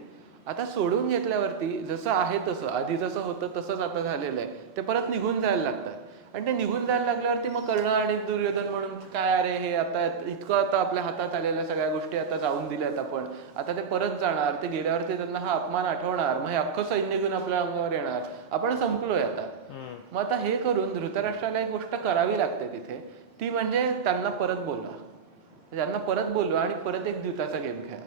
आता सोडून घेतल्यावरती जसं आहे तसं, आधी जसं होतं तसंच आता झालेलं आहे, ते परत निघून जायला लागतात. आणि ते निघून जायला लागल्यावरती मग कर्ण आणि दुर्योधन म्हणून काय अरे हे आता इतकं आता आपल्या हातात आलेल्या सगळ्या गोष्टी आता जाऊन दिल्यात आपण, आता ते परत जाणार, ते गेल्यावरती त्यांना हा अपमान आठवणार, मग हे अख्खं सैन्य घेऊन आपल्या अंगावर येणार, आपण संपलोय आता. मग आता हे करून धृतराष्ट्राला एक गोष्ट करावी लागते तिथे, ती म्हणजे त्यांना परत बोलवा, त्यांना परत बोलवा आणि परत एक द्यूताचा गेम खेळा.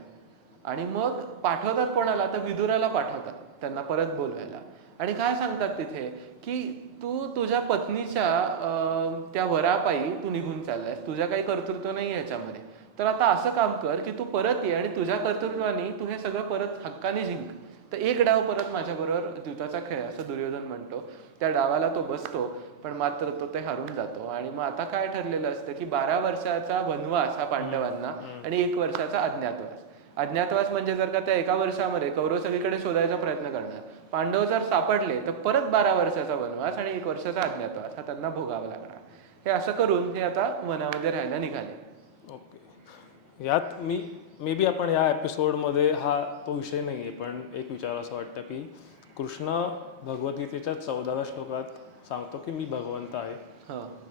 आणि मग पाठवतात कोणाला, तर विदुराला पाठवतात त्यांना परत बोलवायला. आणि काय सांगतात तिथे की तू तुझ्या पत्नीच्या त्या वरापायी तू निघून चाललायस, तुझ्या काही कर्तृत्व नाही ह्याच्यामध्ये, तर आता असं काम कर की तू परत ये आणि तुझ्या कर्तृत्वाने तू हे सगळं परत हक्काने जिंक. तर एक डाव परत माझ्याबरोबर द्यूताचा खेळ असं दुर्योधन म्हणतो. त्या डावाला तो बसतो, पण मात्र तो ते हरून जातो. आणि मग आता काय ठरलेलं असतं की 12 वर्षाचा वनवास हा पांडवांना आणि 1 वर्षाचा अज्ञातवास. अज्ञातवास म्हणजे जर का त्या 1 वर्षामध्ये कौरव सगळीकडे शोधायचा प्रयत्न करणार, पांडव जर सापडले तर परत 12 वर्षाचा वनवास आणि 1 वर्षाचा अज्ञातवास हा त्यांना भोगावा लागणार. हे असं करून हे आता वनामध्ये राहायला निघाले. ओके. यात मे बी आपण या एपिसोडमध्ये हा तो विषय नाही आहे, पण एक विचार असं वाटतं की कृष्ण भगवद्गीतेच्या 14व्या श्लोकात सांगतो की मी भगवंत आहे.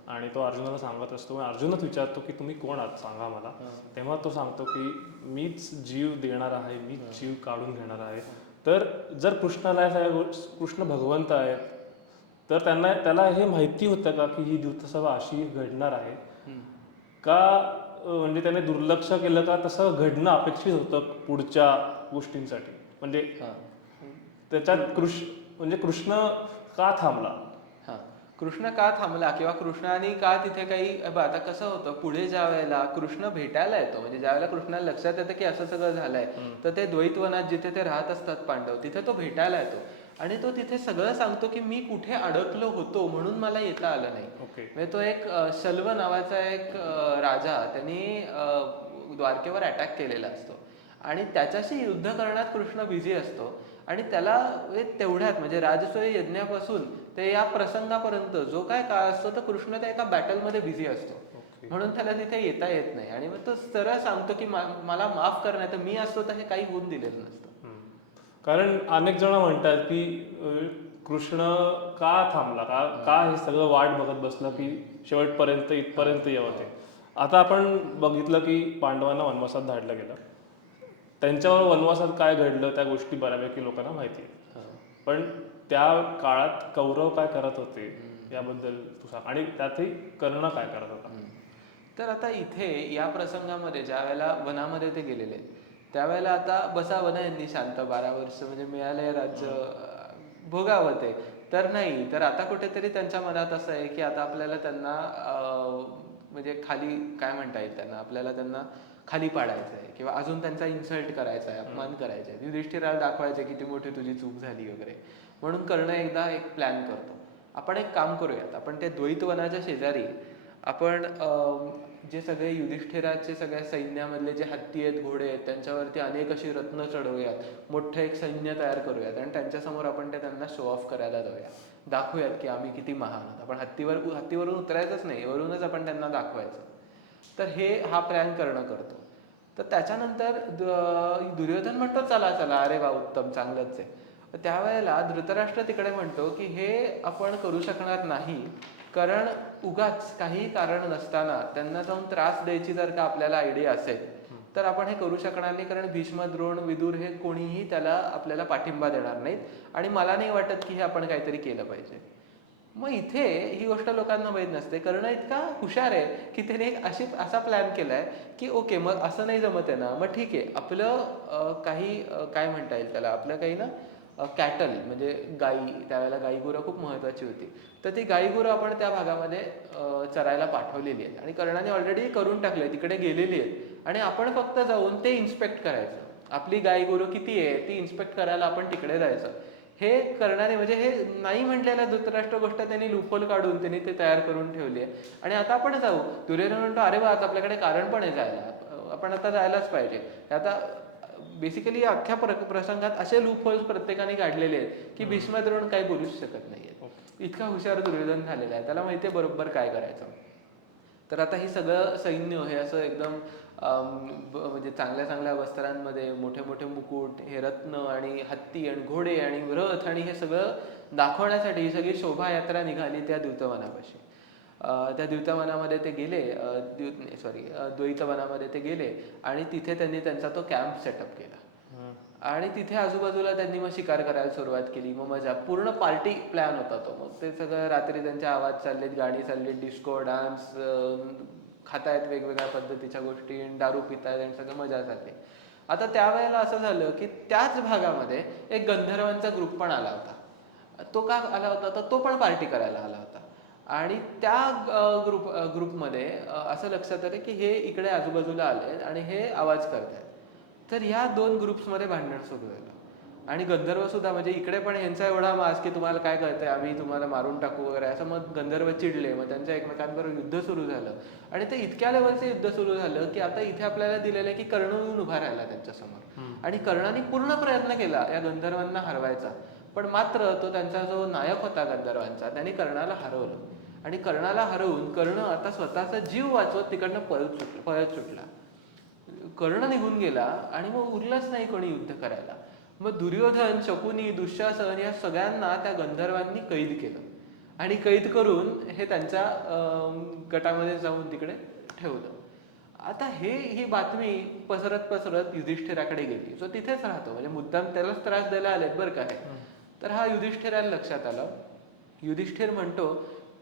आणि तो अर्जुनाला सांगत असतो. अर्जुनच विचारतो की तुम्ही कोण आहात सांगा मला. तेव्हा तो सांगतो की मीच जीव देणार आहे, मीच जीव काढून घेणार आहे. तर जर कृष्णाला कृष्ण भगवंत आहेत, तर त्याला हे माहिती होतं का की ही द्यूतसभा अशी घडणार आहे का? म्हणजे त्याने दुर्लक्ष केलं का? तसं घडणं अपेक्षित होतं पुढच्या गोष्टींसाठी. म्हणजे त्याच्यात कृष्ण का थांबला? कृष्ण का थांबला किंवा कृष्णाने का तिथे काही आता कसं होतं, पुढे ज्या वेळेला कृष्ण भेटायला येतो, म्हणजे ज्या वेळेला कृष्णाला लक्षात येतं की असं सगळं झालंय, तर ते द्वैतवनात जिथे ते राहत असतात पांडव, तिथे तो भेटायला येतो आणि तो तिथे सगळं सांगतो की मी कुठे अडकलो होतो म्हणून मला येता आलं नाही. म्हणजे तो एक शल्व नावाचा एक राजा, त्यांनी द्वारकेवर अटॅक केलेला असतो आणि त्याच्याशी युद्ध करण्यात कृष्ण बिझी असतो. आणि त्याला तेवढ्यात म्हणजे राजसूय यज्ञापासून ते या प्रसंगापर्यंत जो काय काळ असतो, तर कृष्ण त्या एका बॅटलमध्ये बिझी असतो, म्हणून त्याला तिथे येता येत नाही. आणि मग तो सरळ सांगतो की मला माफ कर, नाही तर मी असतो तर हे काही होऊन दिलेलं नसतं. कारण अनेक जण म्हणतात की कृष्ण का थांबला, का हे सगळं वाट बघत बसलं की शेवटपर्यंत इथपर्यंत यावं ते. आता आपण बघितलं की पांडवांना वनवासात धाडलं गेलं. त्यांच्यावर वनवासात काय घडलं त्या गोष्टी बऱ्यापैकी लोकांना माहिती आहे. पण त्या काळात कौरव काय करत होते याबद्दल तू सांग, आणि त्यातही कर्ण काय करत होता. तर आता इथे या प्रसंगामध्ये ज्या वेळेला वनामध्ये ते गेलेले, त्यावेळेला आता बसावं यांनी शांत 12 वर्ष म्हणजे मिळालंय राज्य, भोगावं ते. तर नाही, तर आता कुठेतरी त्यांच्या मनात असं आहे की आता आपल्याला त्यांना म्हणजे खाली काय म्हणता येईल, आपल्याला त्यांना खाली पाडायचं आहे किंवा अजून त्यांचा इन्सल्ट करायचा आहे, अपमान करायचा आहे, युधिष्ठिराला दाखवायचं किती मोठी तुझी चूक झाली वगैरे. म्हणून कर्ण एकदा एक प्लॅन करतो, आपण एक काम करूयात, आपण ते द्वैतवनाच्या शेजारी आपण जे सगळे युधिष्ठिराचे सगळ्या सैन्यामधले जे हत्ती आहेत, घोडे आहेत, त्यांच्यावरती अनेक अशी रत्न चढवूयात, मोठं एक सैन्य तयार करूयात आणि त्यांच्यासमोर आपण ते त्यांना शो ऑफ करायला जाऊया, दाखवूयात की आम्ही किती महान आहोत. आपण हत्तीवरून उतरायचंच नाही, वरूनच आपण त्यांना दाखवायचं. तर हा प्लॅन करणं करतो. तर त्याच्यानंतर दुर्योधन म्हणतो चला चला, अरे वा उत्तम, चांगलंच आहे. त्यावेळेला धृतराष्ट्र तिकडे म्हणतो की हे आपण करू शकणार नाही, कारण उगाच काही कारण नसताना त्यांना जाऊन त्रास द्यायची जर का आपल्याला आयडिया असेल तर आपण हे करू शकणार नाही, कारण भीष्म, द्रोण, विदुर हे कोणीही त्याला आपल्याला पाठिंबा देणार नाहीत आणि मला नाही वाटत की हे आपण काहीतरी केलं पाहिजे. मग इथे ही गोष्ट लोकांना माहीत नसते, कर्ण इतका हुशार आहे की त्याने एक असा प्लॅन केलाय की ओके, मग असं नाही जमत आहे ना, मग ठीक आहे, आपलं काही काय म्हणता येईल त्याला, आपलं काही ना कॅटल म्हणजे गाई, त्यावेळेला गाई गुरं खूप महत्वाची होती, तर ती गाई गुरं आपण त्या भागामध्ये चरायला पाठवलेली आहेत आणि कर्णाने ऑलरेडी करून टाकले, तिकडे गेलेली आहेत आणि आपण फक्त जाऊन ते इन्स्पेक्ट करायचं. आपली गाई गुरं किती आहे ती इन्स्पेक्ट करायला आपण तिकडे जायचं. हे कर्णाने म्हणजे हे नाही म्हटलेलं धृतराष्ट्र गोष्ट त्यांनी लूपहोल काढून त्यांनी ते तयार करून ठेवली आहे आणि आता आपण जाऊ. दुर्योधन म्हणतो अरे वा, आता आपल्याकडे कारण पण आहे जायला, आपण आता जायलाच पाहिजे. आता बेसिकली अख्ख्या प्रसंगात असे लूपहोल्स प्रत्येकाने काढलेले आहेत की भीष्म, द्रोण काही बोलूच शकत नाहीये. इतका हुशार दुर्योधन झालेला आहे, त्याला माहिती आहे बरोबर काय करायचं. तर आता हे सगळं सैन्य हे असं एकदम म्हणजे चांगल्या चांगल्या वस्त्रांमध्ये, मोठे मोठे मुकुट, हे रत्न आणि हत्ती आणि घोडे आणि रथ आणि हे सगळं दाखवण्यासाठी ही सगळी शोभायात्रा निघाली त्या द्यूतवनापाशी. त्या द्यूतवनामध्ये ते गेले, द्वैतवनामध्ये ते गेले आणि तिथे त्यांनी त्यांचा तो कॅम्प सेटअप केला आणि तिथे आजूबाजूला त्यांनी मग शिकार करायला सुरुवात केली. मग मजा, पूर्ण पार्टी प्लॅन होता तो. मग ते सगळं रात्री त्यांचे आवाज चाललेत, गाणी चाललीत, डिस्को डान्स, खातायत वेगवेगळ्या पद्धतीच्या गोष्टी, दारू पितायत आणि सगळं मजा चालली. आता त्यावेळेला असं झालं की त्याच भागामध्ये एक गंधर्वांचा ग्रुप पण आला होता. तो का आला होता, तर तो पण पार्टी करायला आला होता आणि त्या ग्रुपमध्ये असं लक्षात आलं की हे इकडे आजूबाजूला आले आणि हे आवाज करतायत. तर ह्या दोन ग्रुप्समध्ये भांडण सुरू झालं आणि गंधर्व सुद्धा, म्हणजे इकडे पण ह्यांचा एवढा मास की तुम्हाला काय कळतंय, आम्ही तुम्हाला मारून टाकू वगैरे असं, मग गंधर्व चिडले, मग त्यांच्या एकमेकांबरोबर युद्ध सुरू झालं. आणि ते इतक्या लेवलचं युद्ध सुरू झालं की आता इथे आपल्याला दिलेलं आहे की कर्ण येऊन उभा राहिला त्यांच्यासमोर, आणि कर्णाने पूर्ण प्रयत्न केला या गंधर्वांना हरवायचा, पण मात्र तो त्यांचा जो नायक होता गंधर्वांचा, त्याने कर्णाला हरवलं. आणि कर्णाला हरवून कर्ण आता स्वतःचा जीव वाचवत तिकडनं पळत सुटला. कर्ण निघून गेला आणि मग उरलंच नाही कोणी युद्ध करायला. मग दुर्योधन, शकुनी, दुःशासन या सगळ्यांना त्या गंधर्वांनी कैद केलं, आणि कैद करून हे त्यांच्या गटामध्ये जाऊन तिकडे ठेवलं. आता ही बातमी पसरत पसरत युधिष्ठिराकडे गेली, जो तिथेच राहतो, म्हणजे मुद्दाम त्यालाच त्रास द्यायला आलेत बरं काय. तर हा युधिष्ठिराला लक्षात आलं. युधिष्ठिर म्हणतो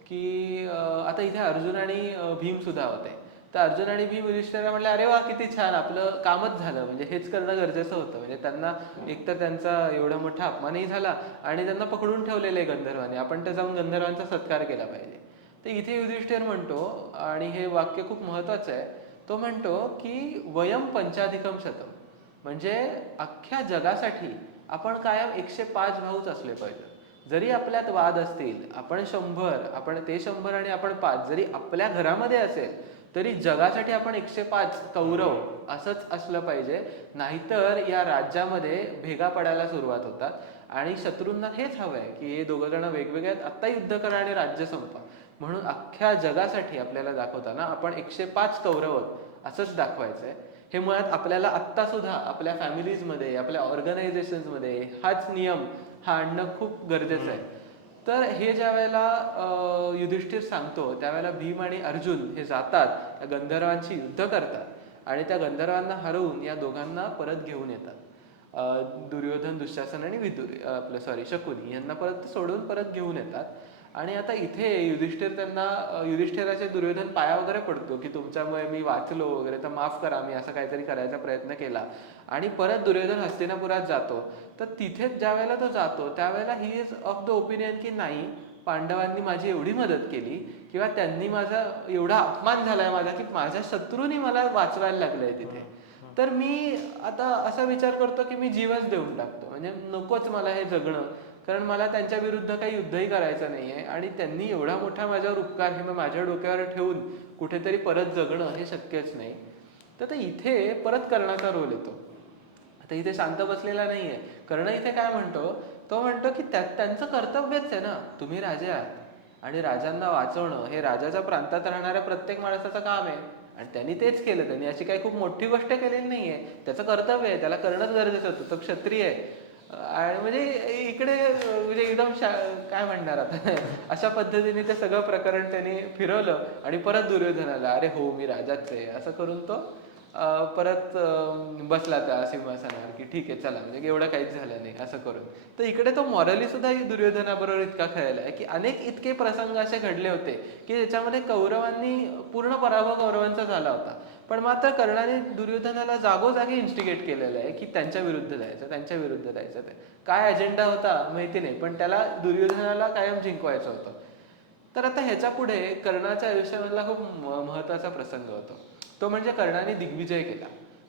की आता इथे अर्जुन आणि भीम सुद्धा होते. तर अर्जुन आणि भीम युधिष्ठिराला म्हटलं, अरे वा किती छान, आपलं कामच झालं, म्हणजे हेच करणं गरजेचं होतं. म्हणजे त्यांना एकतर त्यांचा एवढा मोठा अपमानही झाला आणि त्यांना पकडून ठेवलेलं आहे गंधर्वांनी, आपण तर जाऊन गंधर्वांचा सत्कार केला पाहिजे. तर इथे युधिष्ठिर म्हणतो, आणि हे वाक्य खूप महत्वाचं आहे, तो म्हणतो की वयम पंचाधिकम शतम, म्हणजे अख्ख्या जगासाठी आपण कायम 105 भाऊच असले पाहिजे. जरी आपल्यात वाद असतील, आपण 100, आपण ते 100 आणि आपण 5, जरी आपल्या घरामध्ये असेल तरी जगासाठी आपण 105 कौरव असंच असलं पाहिजे. नाहीतर या राज्यामध्ये भेगा पडायला सुरुवात होतात, आणि शत्रूंना हेच हवं आहे की हे दोघं जण वेगवेगळे आत्ता युद्ध करा आणि राज्य संपा. म्हणून अख्ख्या जगासाठी आपल्याला दाखवताना आपण 105 कौरव असंच दाखवायचं आहे. हे मुळात आपल्याला आत्ता सुद्धा आपल्या फॅमिलीजमध्ये, आपल्या ऑर्गनायझेशन्समध्ये हाच नियम हा आणणं खूप गरजेचं आहे. तर हे ज्या वेळेला युधिष्ठिर सांगतो, त्यावेळेला भीम आणि अर्जुन हे जातात, त्या गंधर्वांशी युद्ध करतात, आणि त्या गंधर्वांना हरवून या दोघांना परत घेऊन येतात. दुर्योधन, दुःशासन आणि शकुनी यांना परत सोडून परत घेऊन येतात. आणि आता इथे युधिष्ठिराचे दुर्योधन पाया वगैरे पडतो की तुमच्यामुळे मी वाचलो वगैरे, तर माफ करा, मी असं काहीतरी करायचा प्रयत्न केला. आणि परत दुर्योधन हस्तिनापुरात जातो. तर तिथेच ज्या वेळेला तो जातो त्यावेळेला he is of the opinion की नाही, पांडवांनी माझी एवढी मदत केली किंवा त्यांनी माझा एवढा अपमान झालाय माझा की माझ्या शत्रूंनी मला वाचवायला लागलंय तिथे, तर मी आता असा विचार करतो की मी जीवच देऊन टाकतो, म्हणजे नकोच मला हे जगणं, कारण मला त्यांच्या विरुद्ध काही युद्धही करायचं नाहीये, आणि त्यांनी एवढा मोठा माझ्यावर उपकार हे माझ्या डोक्यावर ठेवून कुठेतरी परत जगणं हे शक्यच नाही. तर इथे परत कर्णाचा रोल येतो. आता इथे शांत बसलेला नाहीये कर्ण. इथे काय म्हणतो, तो म्हणतो की त्यांचं कर्तव्यच आहे ना, तुम्ही राजे आहात आणि राजांना वाचवणं हे राजाच्या प्रांतात राहणाऱ्या प्रत्येक माणसाचं काम आहे, आणि त्यांनी तेच केलं. त्यांनी अशी काही खूप मोठी गोष्ट केलेली नाहीये, त्याचं कर्तव्य आहे, त्याला करणंच गरजेचं होतं, तो क्षत्रिय आहे. आणि म्हणजे इकडे म्हणजे एकदम काय म्हणणार आता अशा पद्धतीने ते सगळं प्रकरण त्यांनी फिरवलं, आणि परत दुर्योधनाला, अरे हो मी राजाच आहे असं करून तो परत बसला त्या सिंहासनावर की ठीक आहे चला, म्हणजे एवढं काहीच झालं नाही असं करून. तर इकडे तो मॉरली सुद्धा दुर्योधनाबरोबर इतका खेळला आहे की अनेक इतके प्रसंग असे घडले होते की ज्याच्यामध्ये कौरवांनी पूर्ण पराभव कौरवांचा झाला होता, पण मात्र कर्णाने दुर्योधनाला जागोजागी इन्स्टिगेट केलेलं आहे की त्यांच्या विरुद्ध जायचं, त्यांच्या विरुद्ध जायचं. ते काय अजेंडा होता माहिती नाही, पण त्याला दुर्योधनाला कायम जिंकवायचं होतं. तर आता ह्याच्या पुढे कर्णाच्या आयुष्यामधला खूप महत्वाचा प्रसंग होतो, तो म्हणजे कर्णाने दिग्विजय केला.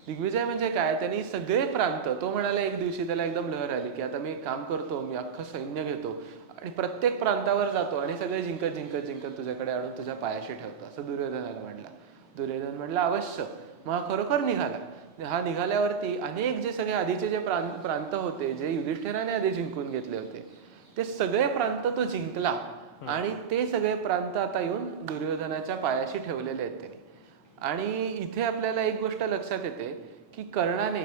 दिग्विजय म्हणजे काय, त्यांनी सगळे प्रांत, तो म्हणाला एक दिवशी त्याला एकदम लहर आली की आता मी एक काम करतो, मी अख्खं सैन्य घेतो आणि प्रत्येक प्रांतावर जातो आणि सगळे जिंकत जिंकत जिंकत तुझ्याकडे आणून तुझ्या पायाशी ठेवतो, असं दुर्योधनाला म्हणला. दुर्योधन म्हणला अवश्य. मग हा खरोखर निघाला. हा निघाल्यावरती अनेक जे सगळे आधीचे जे प्रांत होते, जे युधिष्ठिराने आधी जिंकून घेतले होते, ते सगळे प्रांत तो जिंकला, आणि ते सगळे प्रांत आता येऊन दुर्योधनाच्या पायाशी ठेवलेले आहेत त्यांनी. आणि इथे आपल्याला एक गोष्ट लक्षात येते की कर्णाने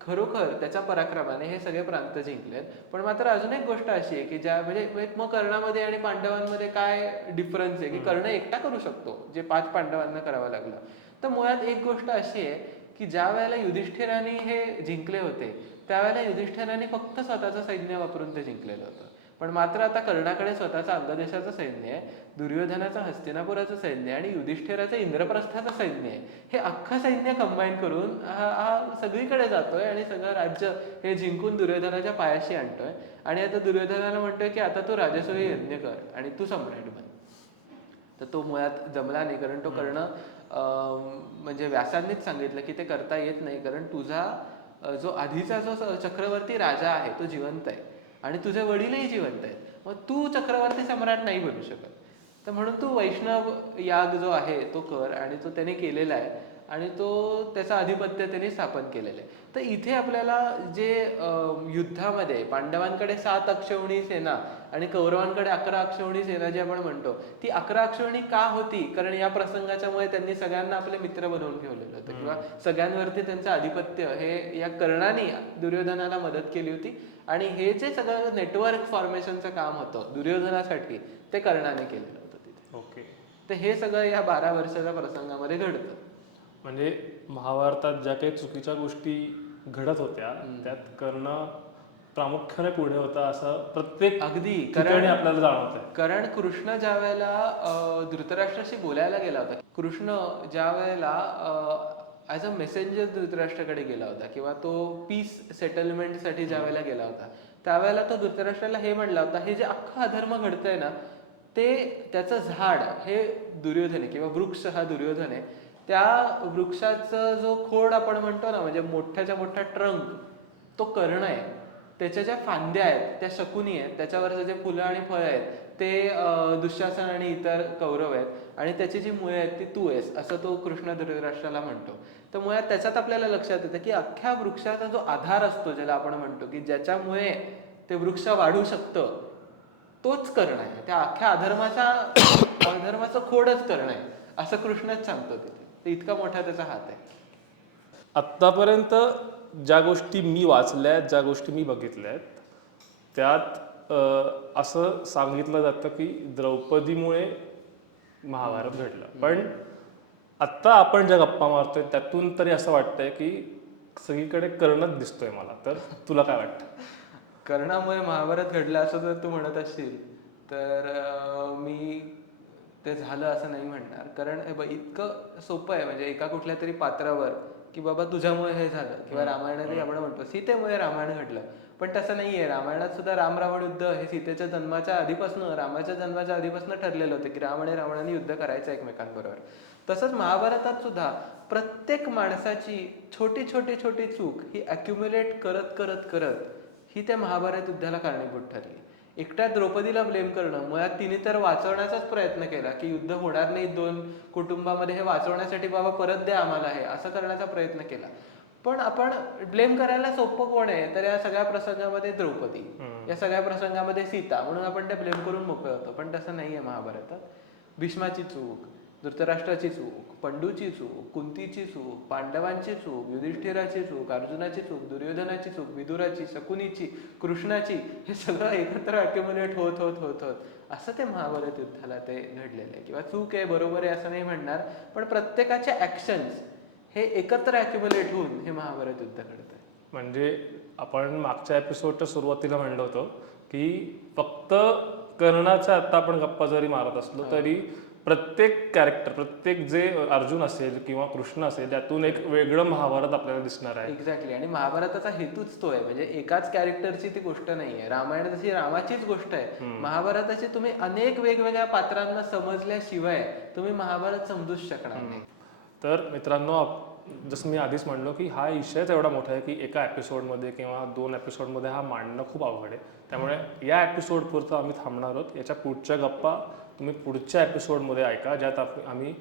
खरोखर त्याच्या पराक्रमाने हे सगळे प्रांत जिंकलेत, पण मात्र अजून एक गोष्ट अशी आहे की ज्या म्हणजे मग कर्णामध्ये आणि पांडवांमध्ये काय डिफरन्स आहे की कर्ण एकटा करू शकतो जे 5 पांडवांना करावं लागलं. तर मुळात एक गोष्ट अशी आहे की ज्या वेळेला युधिष्ठिराने हे जिंकले होते त्यावेळेला युधिष्ठिराने फक्त स्वतःचं सैन्य वापरून ते जिंकलेलं होतं, पण मात्र आता कर्णाकडे स्वतःचं अंगदेशाचं सैन्य आहे, दुर्योधनाचं हस्तिनापुराचं सैन्य आणि युधिष्ठिराचं इंद्रप्रस्थाचं सैन्य आहे. हे अख्खं सैन्य कंबाईन करून हा सगळीकडे जातोय आणि सगळं राज्य हे जिंकून दुर्योधनाच्या पायाशी आणतोय. आणि आता दुर्योधनाला म्हणतोय की आता तू राजसूय यज्ञ कर आणि तू सम्राट बन. तर तो मुळात जमला नाही, कारण तो कर्ण म्हणजे व्यासांनीच सांगितलं की ते करता येत नाही, कारण तुझा जो आधीचा जो चक्रवर्ती राजा आहे तो जिवंत आहे आणि तुझे वडीलही जिवंत आहेत, मग तू चक्रवर्ती सम्राट नाही बनू शकत. तर म्हणून तू वैष्णव याग जो आहे तो कर, आणि तो त्याने केलेला आहे आणि तो त्याचं आधिपत्य त्याने स्थापन केलेलं आहे. तर इथे आपल्याला जे युद्धामध्ये पांडवांकडे 7 अक्षौहिणी सेना आणि कौरवांकडे 11 अक्षौहिणी सेना जी आपण म्हणतो, ती 11 अक्षौहिणी का होती? कारण या प्रसंगाच्यामुळे त्यांनी सगळ्यांना आपले मित्र बनवून ठेवलेलं होतं, किंवा सगळ्यांवरती त्यांचं आधिपत्य हे या कर्णाने दुर्योधनाला मदत केली होती. आणि हे जे सगळं नेटवर्क फॉर्मेशनचं काम होतं दुर्योधनासाठी, ते कर्णाने केलेलं होतं तिथे. ओके. तर हे सगळं या 12 वर्षाच्या प्रसंगामध्ये घडतं. म्हणजे महाभारतात ज्या काही चुकीच्या गोष्टी घडत होत्या त्यात कर्ण प्रामुख्याने पुढे होता असं प्रत्येक अगदी ठिकाणी आपल्याला जाणवत आहे. कारण कृष्ण ज्या वेळेला धृतराष्ट्राशी बोलायला गेला होता, कृष्ण ज्या वेळेला ॲज अ मेसेंजर धृतराष्ट्राकडे गेला होता, किंवा तो पीस सेटलमेंटसाठी ज्या वेळेला गेला होता, त्यावेळेला तो धृतराष्ट्राला हे म्हणला होता, हे जे अख्खा अधर्म घडतंय ना, ते त्याचं झाड हे दुर्योधन आहे, किंवा वृक्ष हा दुर्योधन आहे. त्या वृक्षाचं जो खोड आपण म्हणतो ना, म्हणजे मोठ्याच्या मोठा ट्रंक, तो कर्ण आहे. त्याच्या ज्या फांद्या आहेत त्या शकुनी आहेत, त्याच्यावरचं जे फुलं आणि फळं आहेत ते दुःशासन आणि इतर कौरव आहेत, आणि त्याची जी मुळे आहेत ती तू आहेस, असं तो कृष्ण धृतराष्ट्राला म्हणतो. तर मुळात त्याच्यात आपल्याला लक्षात येतं की अख्ख्या वृक्षाचा जो आधार असतो, ज्याला आपण म्हणतो की ज्याच्यामुळे ते वृक्ष वाढू शकतं, तोच कर्ण आहे. त्या अख्ख्या अधर्माचं खोडच कर्ण आहे, असं कृष्णच सांगतो तिथे. तर इतका मोठा त्याचा हात आहे. आत्तापर्यंत ज्या गोष्टी मी वाचल्या, ज्या गोष्टी मी बघितल्या आहेत, त्यात असं सांगितलं जातं की द्रौपदीमुळे महाभारत घडलं. पण आत्ता आपण ज्या गप्पा मारतोय त्यातून तरी असं वाटतंय की सगळीकडे कर्णच दिसतोय मला. तर तुला काय वाटतं? कर्णामुळे महाभारत घडलं असं जर तू म्हणत असशील तर मी ते झालं असं नाही म्हणणार. कारण इतकं सोपं आहे, म्हणजे एका कुठल्या तरी पात्रावर की बाबा तुझ्यामुळे हे झालं, किंवा रामायणातही आपण म्हणतो सीतेमुळे रामायण घडलं, पण तसं नाहीये. रामायणात सुद्धा राम रावण युद्ध हे सीतेच्या जन्माच्या आधीपासून, रामाच्या जन्माच्या आधीपासून ठरलेलं होतं की राम आणि रावणाने युद्ध करायचं एकमेकांबरोबर. तसंच महाभारतात सुद्धा प्रत्येक माणसाची छोटी छोटी छोटी चूक ही अक्युम्युलेट करत करत करत ही त्या महाभारत युद्धाला कारणीभूत ठरली. एकट्या द्रौपदीला ब्लेम करणं, मुळात तिने तर वाचवण्याचाच प्रयत्न केला की युद्ध होणार नाही दोन कुटुंबामध्ये, हे वाचवण्यासाठी बाबा परत द्या आम्हाला हे, असं करण्याचा प्रयत्न केला. पण आपण ब्लेम करायला सोपं कोण आहे? तर या सगळ्या प्रसंगामध्ये द्रौपदी, या सगळ्या प्रसंगामध्ये सीता, म्हणून आपण ते ब्लेम करून मोकळे होतो. पण तसं नाहीये महाभारतात. भीष्माची चूक, धृतराष्ट्राची चूक, पंडूची चूक, कुंतीची चूक, पांडवांची चूक, युधिष्ठिराची चूक, अर्जुनाची चूक, दुर्योधनाची चूक, विदुराची, शकुनीची, कृष्णाची, हे सगळं एकत्र अक्युम्युलेट होत होत होत होत असं ते महाभारत युद्धाला ते घडलेलं आहे. किंवा चूक आहे बरोबर आहे असं नाही म्हणणार, पण प्रत्येकाचे ऍक्शन्स हे एकत्र अक्युम्युलेट होऊन हे महाभारत युद्ध घडत आहे. म्हणजे आपण मागच्या एपिसोडच्या सुरुवातीला म्हणलं होतं की फक्त कर्णाच्या आता आपण गप्पा जरी मारत असलो तरी प्रत्येक कॅरेक्टर, प्रत्येक जे अर्जुन असेल किंवा कृष्ण असेल, त्यातून एक वेगळं महाभारत आपल्याला दिसणार आहे. एक्झॅक्टली. आणि महाभारताचा हेतूच तो आहे, म्हणजे एकाच कॅरेक्टरची ती गोष्ट नाहीये. रामायणाची रामाचीच गोष्ट आहे, महाभारताची तुम्ही अनेक वेगवेगळ्या पात्रांना समजल्याशिवाय तुम्ही महाभारत समजूच शकणार नाही. तर मित्रांनो, जसं मी आधीच म्हणलो की हा विषयच एवढा मोठा आहे की एका एपिसोडमध्ये किंवा 2 एपिसोडमध्ये हा मांडणं खूप अवघड आहे. त्यामुळे या एपिसोडपुरतं आम्ही थांबणार आहोत. याच्या पुढच्या गप्पा तुम्ही पुढच्या एपिसोडमध्ये ऐका, ज्यात आम्ही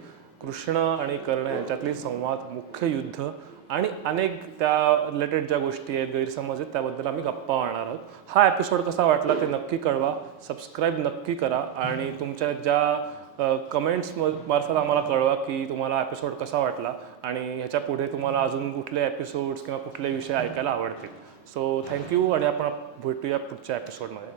कृष्ण आणि कर्ण यांच्यातली संवाद, मुख्य युद्ध आणि अनेक त्या रिलेटेड ज्या गोष्टी आहेत, गैरसमज आहेत, त्याबद्दल आम्ही गप्पा मारणार आहोत. हा एपिसोड कसा वाटला ते नक्की कळवा, सबस्क्राईब नक्की करा आणि तुमच्या ज्या कमेंट्स मार्फत आम्हाला कळवा की तुम्हाला एपिसोड कसा वाटला आणि ह्याच्या पुढे तुम्हाला अजून कुठले एपिसोड्स किंवा कुठले विषय ऐकायला आवडतील. सो थँक्यू, आणि आपण भेटूया पुढच्या एपिसोडमध्ये.